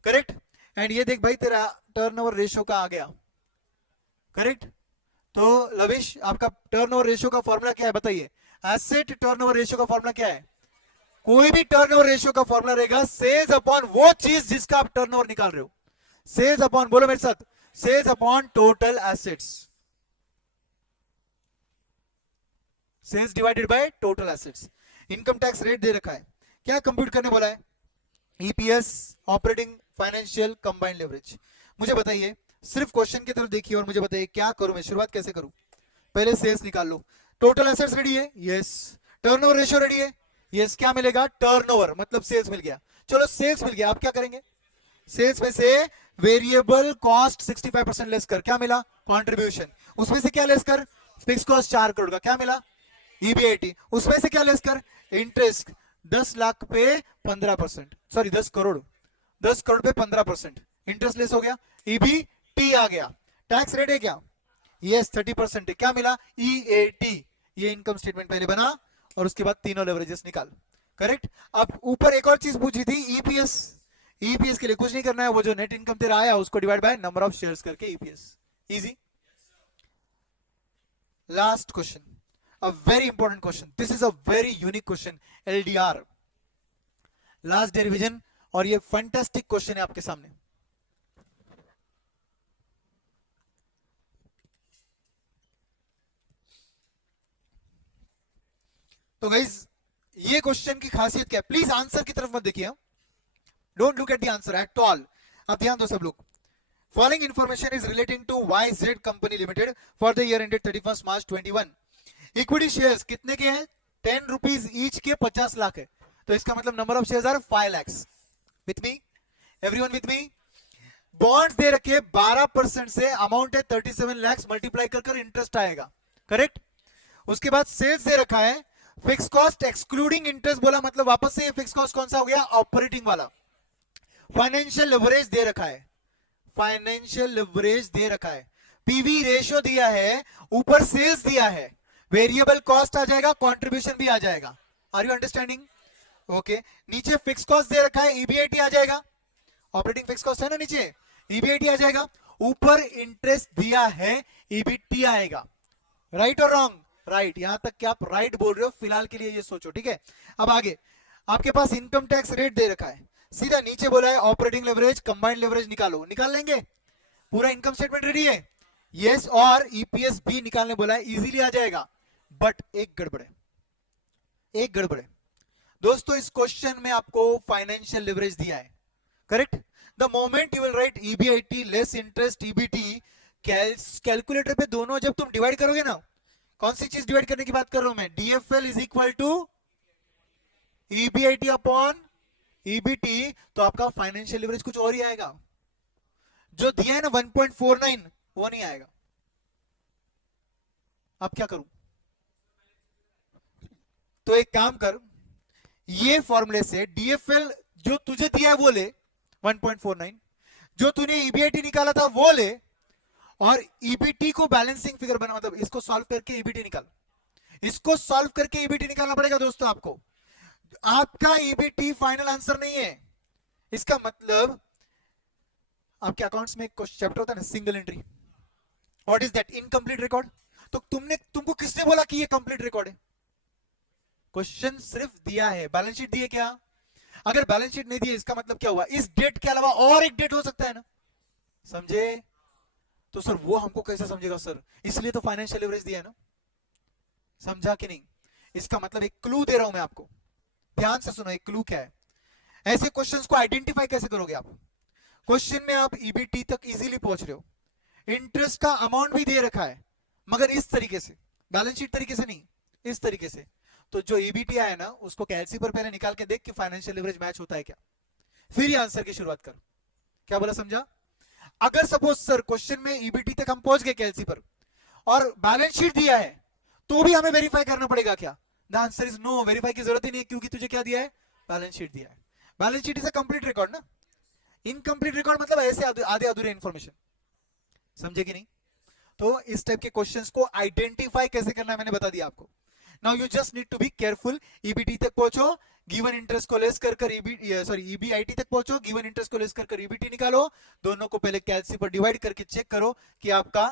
करेक्ट। एंड ये देख भाई, तेरा टर्नओवर रेशियो का आ गया, करेक्ट। तो लविश, आपका टर्नओवर रेशियो का फॉर्मूला क्या है बताइए? एसेट टर्नओवर रेशियो का फॉर्मूला क्या है? कोई भी टर्नओवर रेशियो का फॉर्मूला रहेगा सेल्स अपॉन वो चीज जिसका आप टर्नओवर निकाल रहे हो। सेल्स अपॉन, बोलो मेरे साथ, sales upon total assets. Sales divided by total assets. Income tax rate दे रखा है, क्या कंप्यूट करने बोला है? EPS, operating, financial, combined leverage. मुझे बताइए, सिर्फ क्वेश्चन की तरफ देखिए और मुझे बताइए क्या करूं मैं, शुरुआत कैसे करूं? पहले सेल्स निकाल लो। टोटल एसेट्स रेडी है? यस। टर्नओवर रेशियो रेडी है? यस। क्या मिलेगा? टर्नओवर, मतलब सेल्स मिल गया। चलो सेल्स मिल गया, अब क्या करेंगे? सेल्स में से वेरिएबल कॉस्ट 65% लेस कर, क्या मिला? कंट्रीब्यूशन। उसमें से क्या लेस कर? फिक्स कॉस्ट 4 करोड़ का, क्या मिला? ईबीआईटी। उसमें से क्या लेस कर? इंटरेस्ट। 10 लाख पे 15%, सॉरी 10 करोड़, 10 करोड़ पे 15% इंटरेस्ट लेस हो गया, ईबीटी आ गया। टैक्स रेट है क्या? यस 30% है, क्या मिला? ईएटी। ये इनकम स्टेटमेंट पहले बना और उसके बाद तीनों लेवरेजेस निकाल, करेक्ट। अब ऊपर एक और चीज पूछी थी, ईपीएस। ईपीएस के लिए कुछ नहीं करना है, वो जो नेट इनकम तेरा आया उसको divide by number of shares करके EPS, easy. Last question, a very important question, this is a very unique question, LDR, last derivation, और ये फैंटास्टिक क्वेश्चन है आपके सामने। तो गाइज ये क्वेश्चन की खासियत क्या है, प्लीज आंसर की तरफ मत देखिए, don't look at the answer at all. अब ध्यान दो सब लोग। Following information is relating to YZ company limited for the year ended 31 March 21। Equity shares कितने के हैं? 10 रुपीज ईच के 50 लाख है, तो इसका मतलब number of shares are 5 lakhs। With me, everyone with me. Bonds दे रखे 12% से, अमाउंट है 37 lakhs, मल्टीप्लाई कर इंटरेस्ट आएगा, करेक्ट। उसके बाद सेल्स दे रखा है, फिक्स कॉस्ट एक्सक्लूडिंग इंटरेस्ट बोला, मतलब वापस से फिक्स कॉस्ट कौन सा हो गया? ऑपरेटिंग वाला। फाइनेंशियल लिवरेज दे रखा है, फाइनेंशियल लिवरेज दे रखा है, पीवी रेशियो दिया है, ऊपर सेल्स दिया है, वेरिएबल कॉस्ट आ जाएगा, कंट्रीब्यूशन भी आ जाएगा। Are you understanding? ओके। नीचे फिक्स कॉस्ट दे रखा है, ईबीआईटी आ जाएगा, ऑपरेटिंग फिक्स कॉस्ट है ना नीचे, ईबीआईटी आ जाएगा, ऊपर इंटरेस्ट दिया है, ईबीटी आएगा। राइट और रॉन्ग? राइट। यहां तक कि आप राइट बोल रहे हो, फिलहाल के लिए ये सोचो, ठीक है। अब आगे आपके पास इनकम टैक्स रेट दे रखा है, सीधा नीचे बोला है ऑपरेटिंग लेवरेज, कंबाइंड लेवरेज निकालो, निकाल लेंगे, पूरा इनकम स्टेटमेंट रेडी है, यस, और ईपीएस भी निकालने बोला है, इजीली आ जाएगा। बट एक गड़बड़ है, एक गड़बड़ है दोस्तों, इस क्वेश्चन में आपको फाइनेंशियल लेवरेज दिया है, correct. The moment you will write EBIT less interest EBT, calculator पे दोनों जब तुम डिवाइड करोगे ना, कौन सी चीज डिवाइड करने की बात कर रहा हूं मैं? DFL is equal to EBIT upon EBT, तो आपका फाइनेंशियल लिवरेज कुछ और ही आएगा, जो दिया है ना 1.49 वो नहीं आएगा। अब क्या करूं? तो एक काम कर, ये फॉर्मूले से डीएफएल जो तुझे दिया है वो ले 1.49, जो तूने ईबीआईटी निकाला था वो ले, और ईबीटी को बैलेंसिंग फिगर बना, मतलब इसको सॉल्व करके ईबीटी निकाल, इसको सॉल्व करके ईबीटी निकालना पड़ेगा दोस्तों आपको। आपका ईबीटी फाइनल आंसर नहीं है, इसका मतलब आपके अकाउंट्स में एक चैप्टर होता है ना, single entry, what is that? Incomplete record. तो तुमको किसने बोला कि ये कंप्लीट रिकॉर्ड है? क्वेश्चन सिर्फ दिया है, बैलेंस शीट दी है क्या? अगर बैलेंस शीट नहीं दी, इसका मतलब क्या हुआ? इस डेट के अलावा और एक डेट हो सकता है ना, समझे? तो सर वो हमको कैसे समझेगा सर? इसलिए तो फाइनेंशियल लिवरेज दिया है ना, समझा कि नहीं? इसका मतलब एक क्लू दे रहा हूं मैं आपको, ध्यान से सुनो, एक क्लू क्या है। ऐसे क्वेश्चंस को आइडेंटिफाई कैसे करोगे आप? क्वेश्चन में आप ईबीटी तक इजीली पहुंच रहे हो, इंटरेस्ट का अमाउंट भी दे रखा है, मगर इस तरीके से, बैलेंस शीट तरीके से नहीं, इस तरीके से। तो जो ईबीटी आया ना, उसको कैलसी पर पहले निकाल के देख कि फाइनेंशियल लिवरेज मैच होता है क्या, फिर ही आंसर की शुरुआत कर। क्या बोला, समझा? अगर सपोज सर क्वेश्चन में ईबीटी तक हम पहुंच गए कैलसी पर, और बैलेंस शीट दिया है, तो भी हमें वेरीफाई करना पड़ेगा क्या? The answer is no, verify की जरूरत ही नहीं, क्योंकि तुझे क्या दिया है? बैलेंस शीट दिया है। Balance sheet is a complete record ना, इनकम्प्लीट रिकॉर्ड मतलब ऐसे आधे अधूरे इंफॉर्मेशन, समझे कि नहीं? तो इस टाइप के क्वेश्चंस को आइडेंटिफाई कैसे करना है मैंने बता दिया आपको। Now you just need to be careful, EBT तक पहुंचो, गिवन इंटरेस्ट को लेस कर ईबीआईटी तक पहुंचो, गिवन इंटरेस्ट को लेस कर ईबीटी निकालो, दोनों को पहले कैलसी पर डिवाइड करके चेक करो कि आपका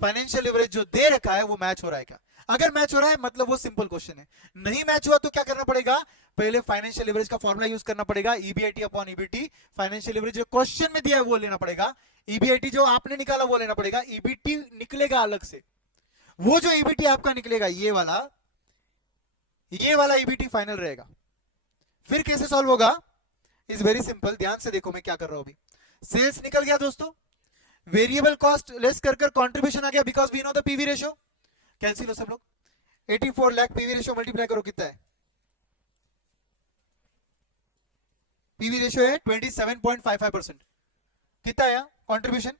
फाइनेंशियल लिवरेज जो दे रखा है वो मैच हो रहा है क्या। अगर मैच हो रहा है मतलब वो सिंपल क्वेश्चन है, नहीं मैच हुआ तो क्या करना पड़ेगा? पहले फाइनेंशियल लिवरेज का फॉर्मूला यूज करना पड़ेगा, EBIT upon EBT. Financial leverage जो क्वेश्चन में दिया है वो लेना पड़ेगा, ईबीआईटी जो आपने निकाला वो लेना पड़ेगा, ईबीटी निकलेगा अलग से। वो जो ईबीटी आपका निकलेगा ये वाला ईबीटी फाइनल रहेगा। फिर कैसे सॉल्व होगा? इज वेरी सिंपल, ध्यान से देखो मैं क्या कर रहा हूं अभी। सेल्स निकल गया दोस्तों, वेरिएबल कॉस्ट लेस कर कंट्रीब्यूशन आ गया, because we know the PV ratio. Cancel हो सब लोग, 84 लाख पीवी रेशियो मल्टीप्लाई करो, कितना है? पीवी रेशियो है 27.55%, कितना आया कंट्रीब्यूशन?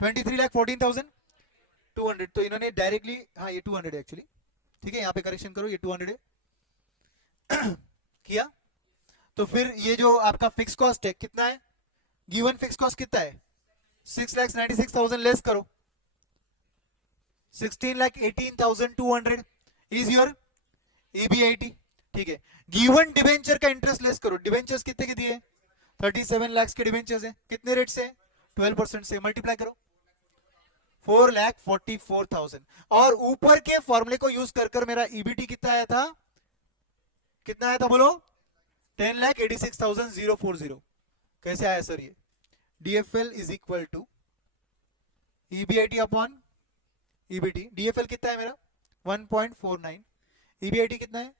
23,14,200। तो इन्होंने डायरेक्टली, हाँ ये 200 है एक्चुअली, ठीक है, यहाँ पे करेक्शन करो, ये 200 है किया। तो फिर ये जो आपका फिक्स कॉस्ट है कितना है? गिवन फिक्स कॉस्ट कितना है? 6,96,000 लेस करो, 16,18,200 इज योर ईबीआईटी, ठीक है। गिवन डिवेंचर का इंटरेस्ट लेस करो, डिवेंचर्स कितने के दिए? 37 लाख के डिवेंचर्स है, कितने रेट से? 12% से, मल्टीप्लाई करो, 4,44,000 और ऊपर के फॉर्मूले को यूज कर मेरा ईबीटी कितना आया था, बोलो 10,86,040. कैसे आया सर ये? DFL is equal to EBIT upon EBT. DFL कितना है मेरा 1.49, ईबीआईटी कितना है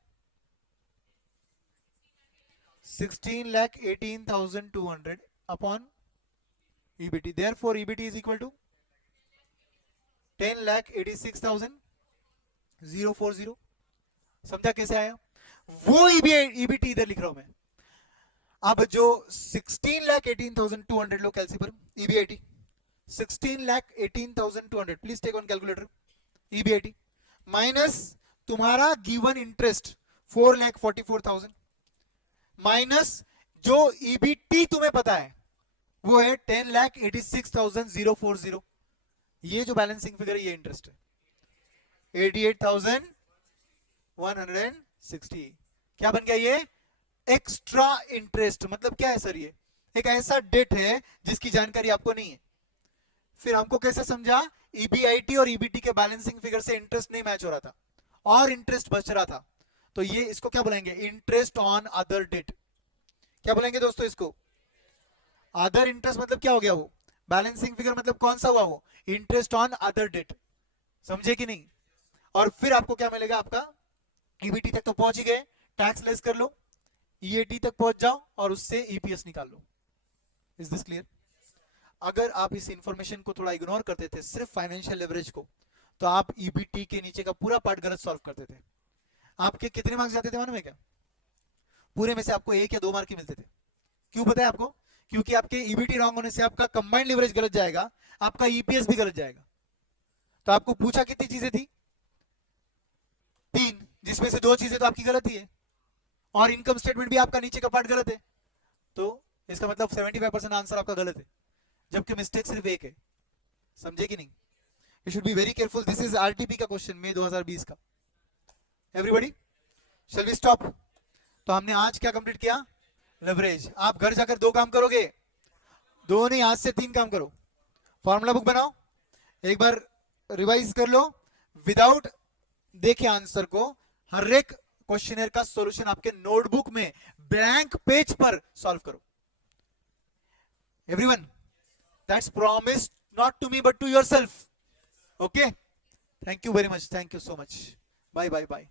16,18,200 upon EBT. Therefore EBT is equal to 10,86,040. समझा कैसे आया? वो ईबीटी इधर लिख रहा हूं मैं. अब जो 16,18,200 लो कैलसी पर EBIT 16,18,200, please take on calculator. EBIT minus तुम्हारा गिवन इंटरेस्ट 4,44,000 माइनस जो ईबीटी तुम्हें पता है वो है 10,86,040. ये जो बैलेंसिंग फिगर है ये इंटरेस्ट है 88,160. क्या बन गया ये? Extra interest. मतलब क्या है सर? ये एक ऐसा डेट है जिसकी जानकारी आपको नहीं है. फिर हमको कैसे समझा? ईबीआईटी और ईबीटी के बैलेंसिंग फिगर से इंटरेस्ट नहीं मैच हो रहा था और इंटरेस्ट बच रहा था, तो ये इसको क्या बोलेंगे? Interest on other debt. क्या बोलेंगे दोस्तों इसको? Other interest. मतलब क्या हो गया वो? बैलेंसिंग फिगर मतलब कौन सा हुआ वो? Interest on other debt. समझे कि नहीं? और फिर आपको क्या मिलेगा? आपका ईबीटी तक तो पहुंच ही गए, टैक्स लेस कर लो, ईएटी तक पहुंच जाओ और उससे ईपीएस निकाल लो. Is this clear? अगर आप इस इंफॉर्मेशन को थोड़ा इग्नोर करते थे, सिर्फ फाइनेंशियल लेवरेज को, तो आप ईबीटी के नीचे का पूरा पार्ट गलत सॉल्व करते थे. आपके कितने मार्क्स जाते थे मालूम है क्या? पूरे में से आपको 1 या 2 मार्क ही मिलते थे. क्यों पता है आपको? क्योंकि आपके ईबीटी रॉन्ग होने से आपका कंबाइंड लेवरेज गलत जाएगा, आपका ईपीएस भी गलत जाएगा. तो आपको पूछा कितनी चीजें थी? 3, जिसमें से 2 चीजें तो आपकी गलत ही है और इनकम स्टेटमेंट भी आपका नीचे का पार्ट गलत है. तो इसका मतलब 75% आंसर आपका गलत है, जबकि मिस्टेक सिर्फ 1 है. समझे कि नहीं? You should be very careful. This is RTP का क्वेश्चन, मई 2020 का. Everybody shall we stop? तो हमने आज क्या कंप्लीट किया? लेवरेज. आप घर जाकर 2 काम करोगे? 2 नहीं, आज से 3 काम करो. फॉर्मूला बुक बनाओ, एक बार रिवाइज कर लो, विदाउट देखे आंसर को. हर एक क्वेश्चनर का सॉल्यूशन आपके नोटबुक में ब्लैंक पेज पर सॉल्व करो. Everyone, that's promise not to me but to yourself. Okay, thank you very much. Thank you so much. Bye bye bye.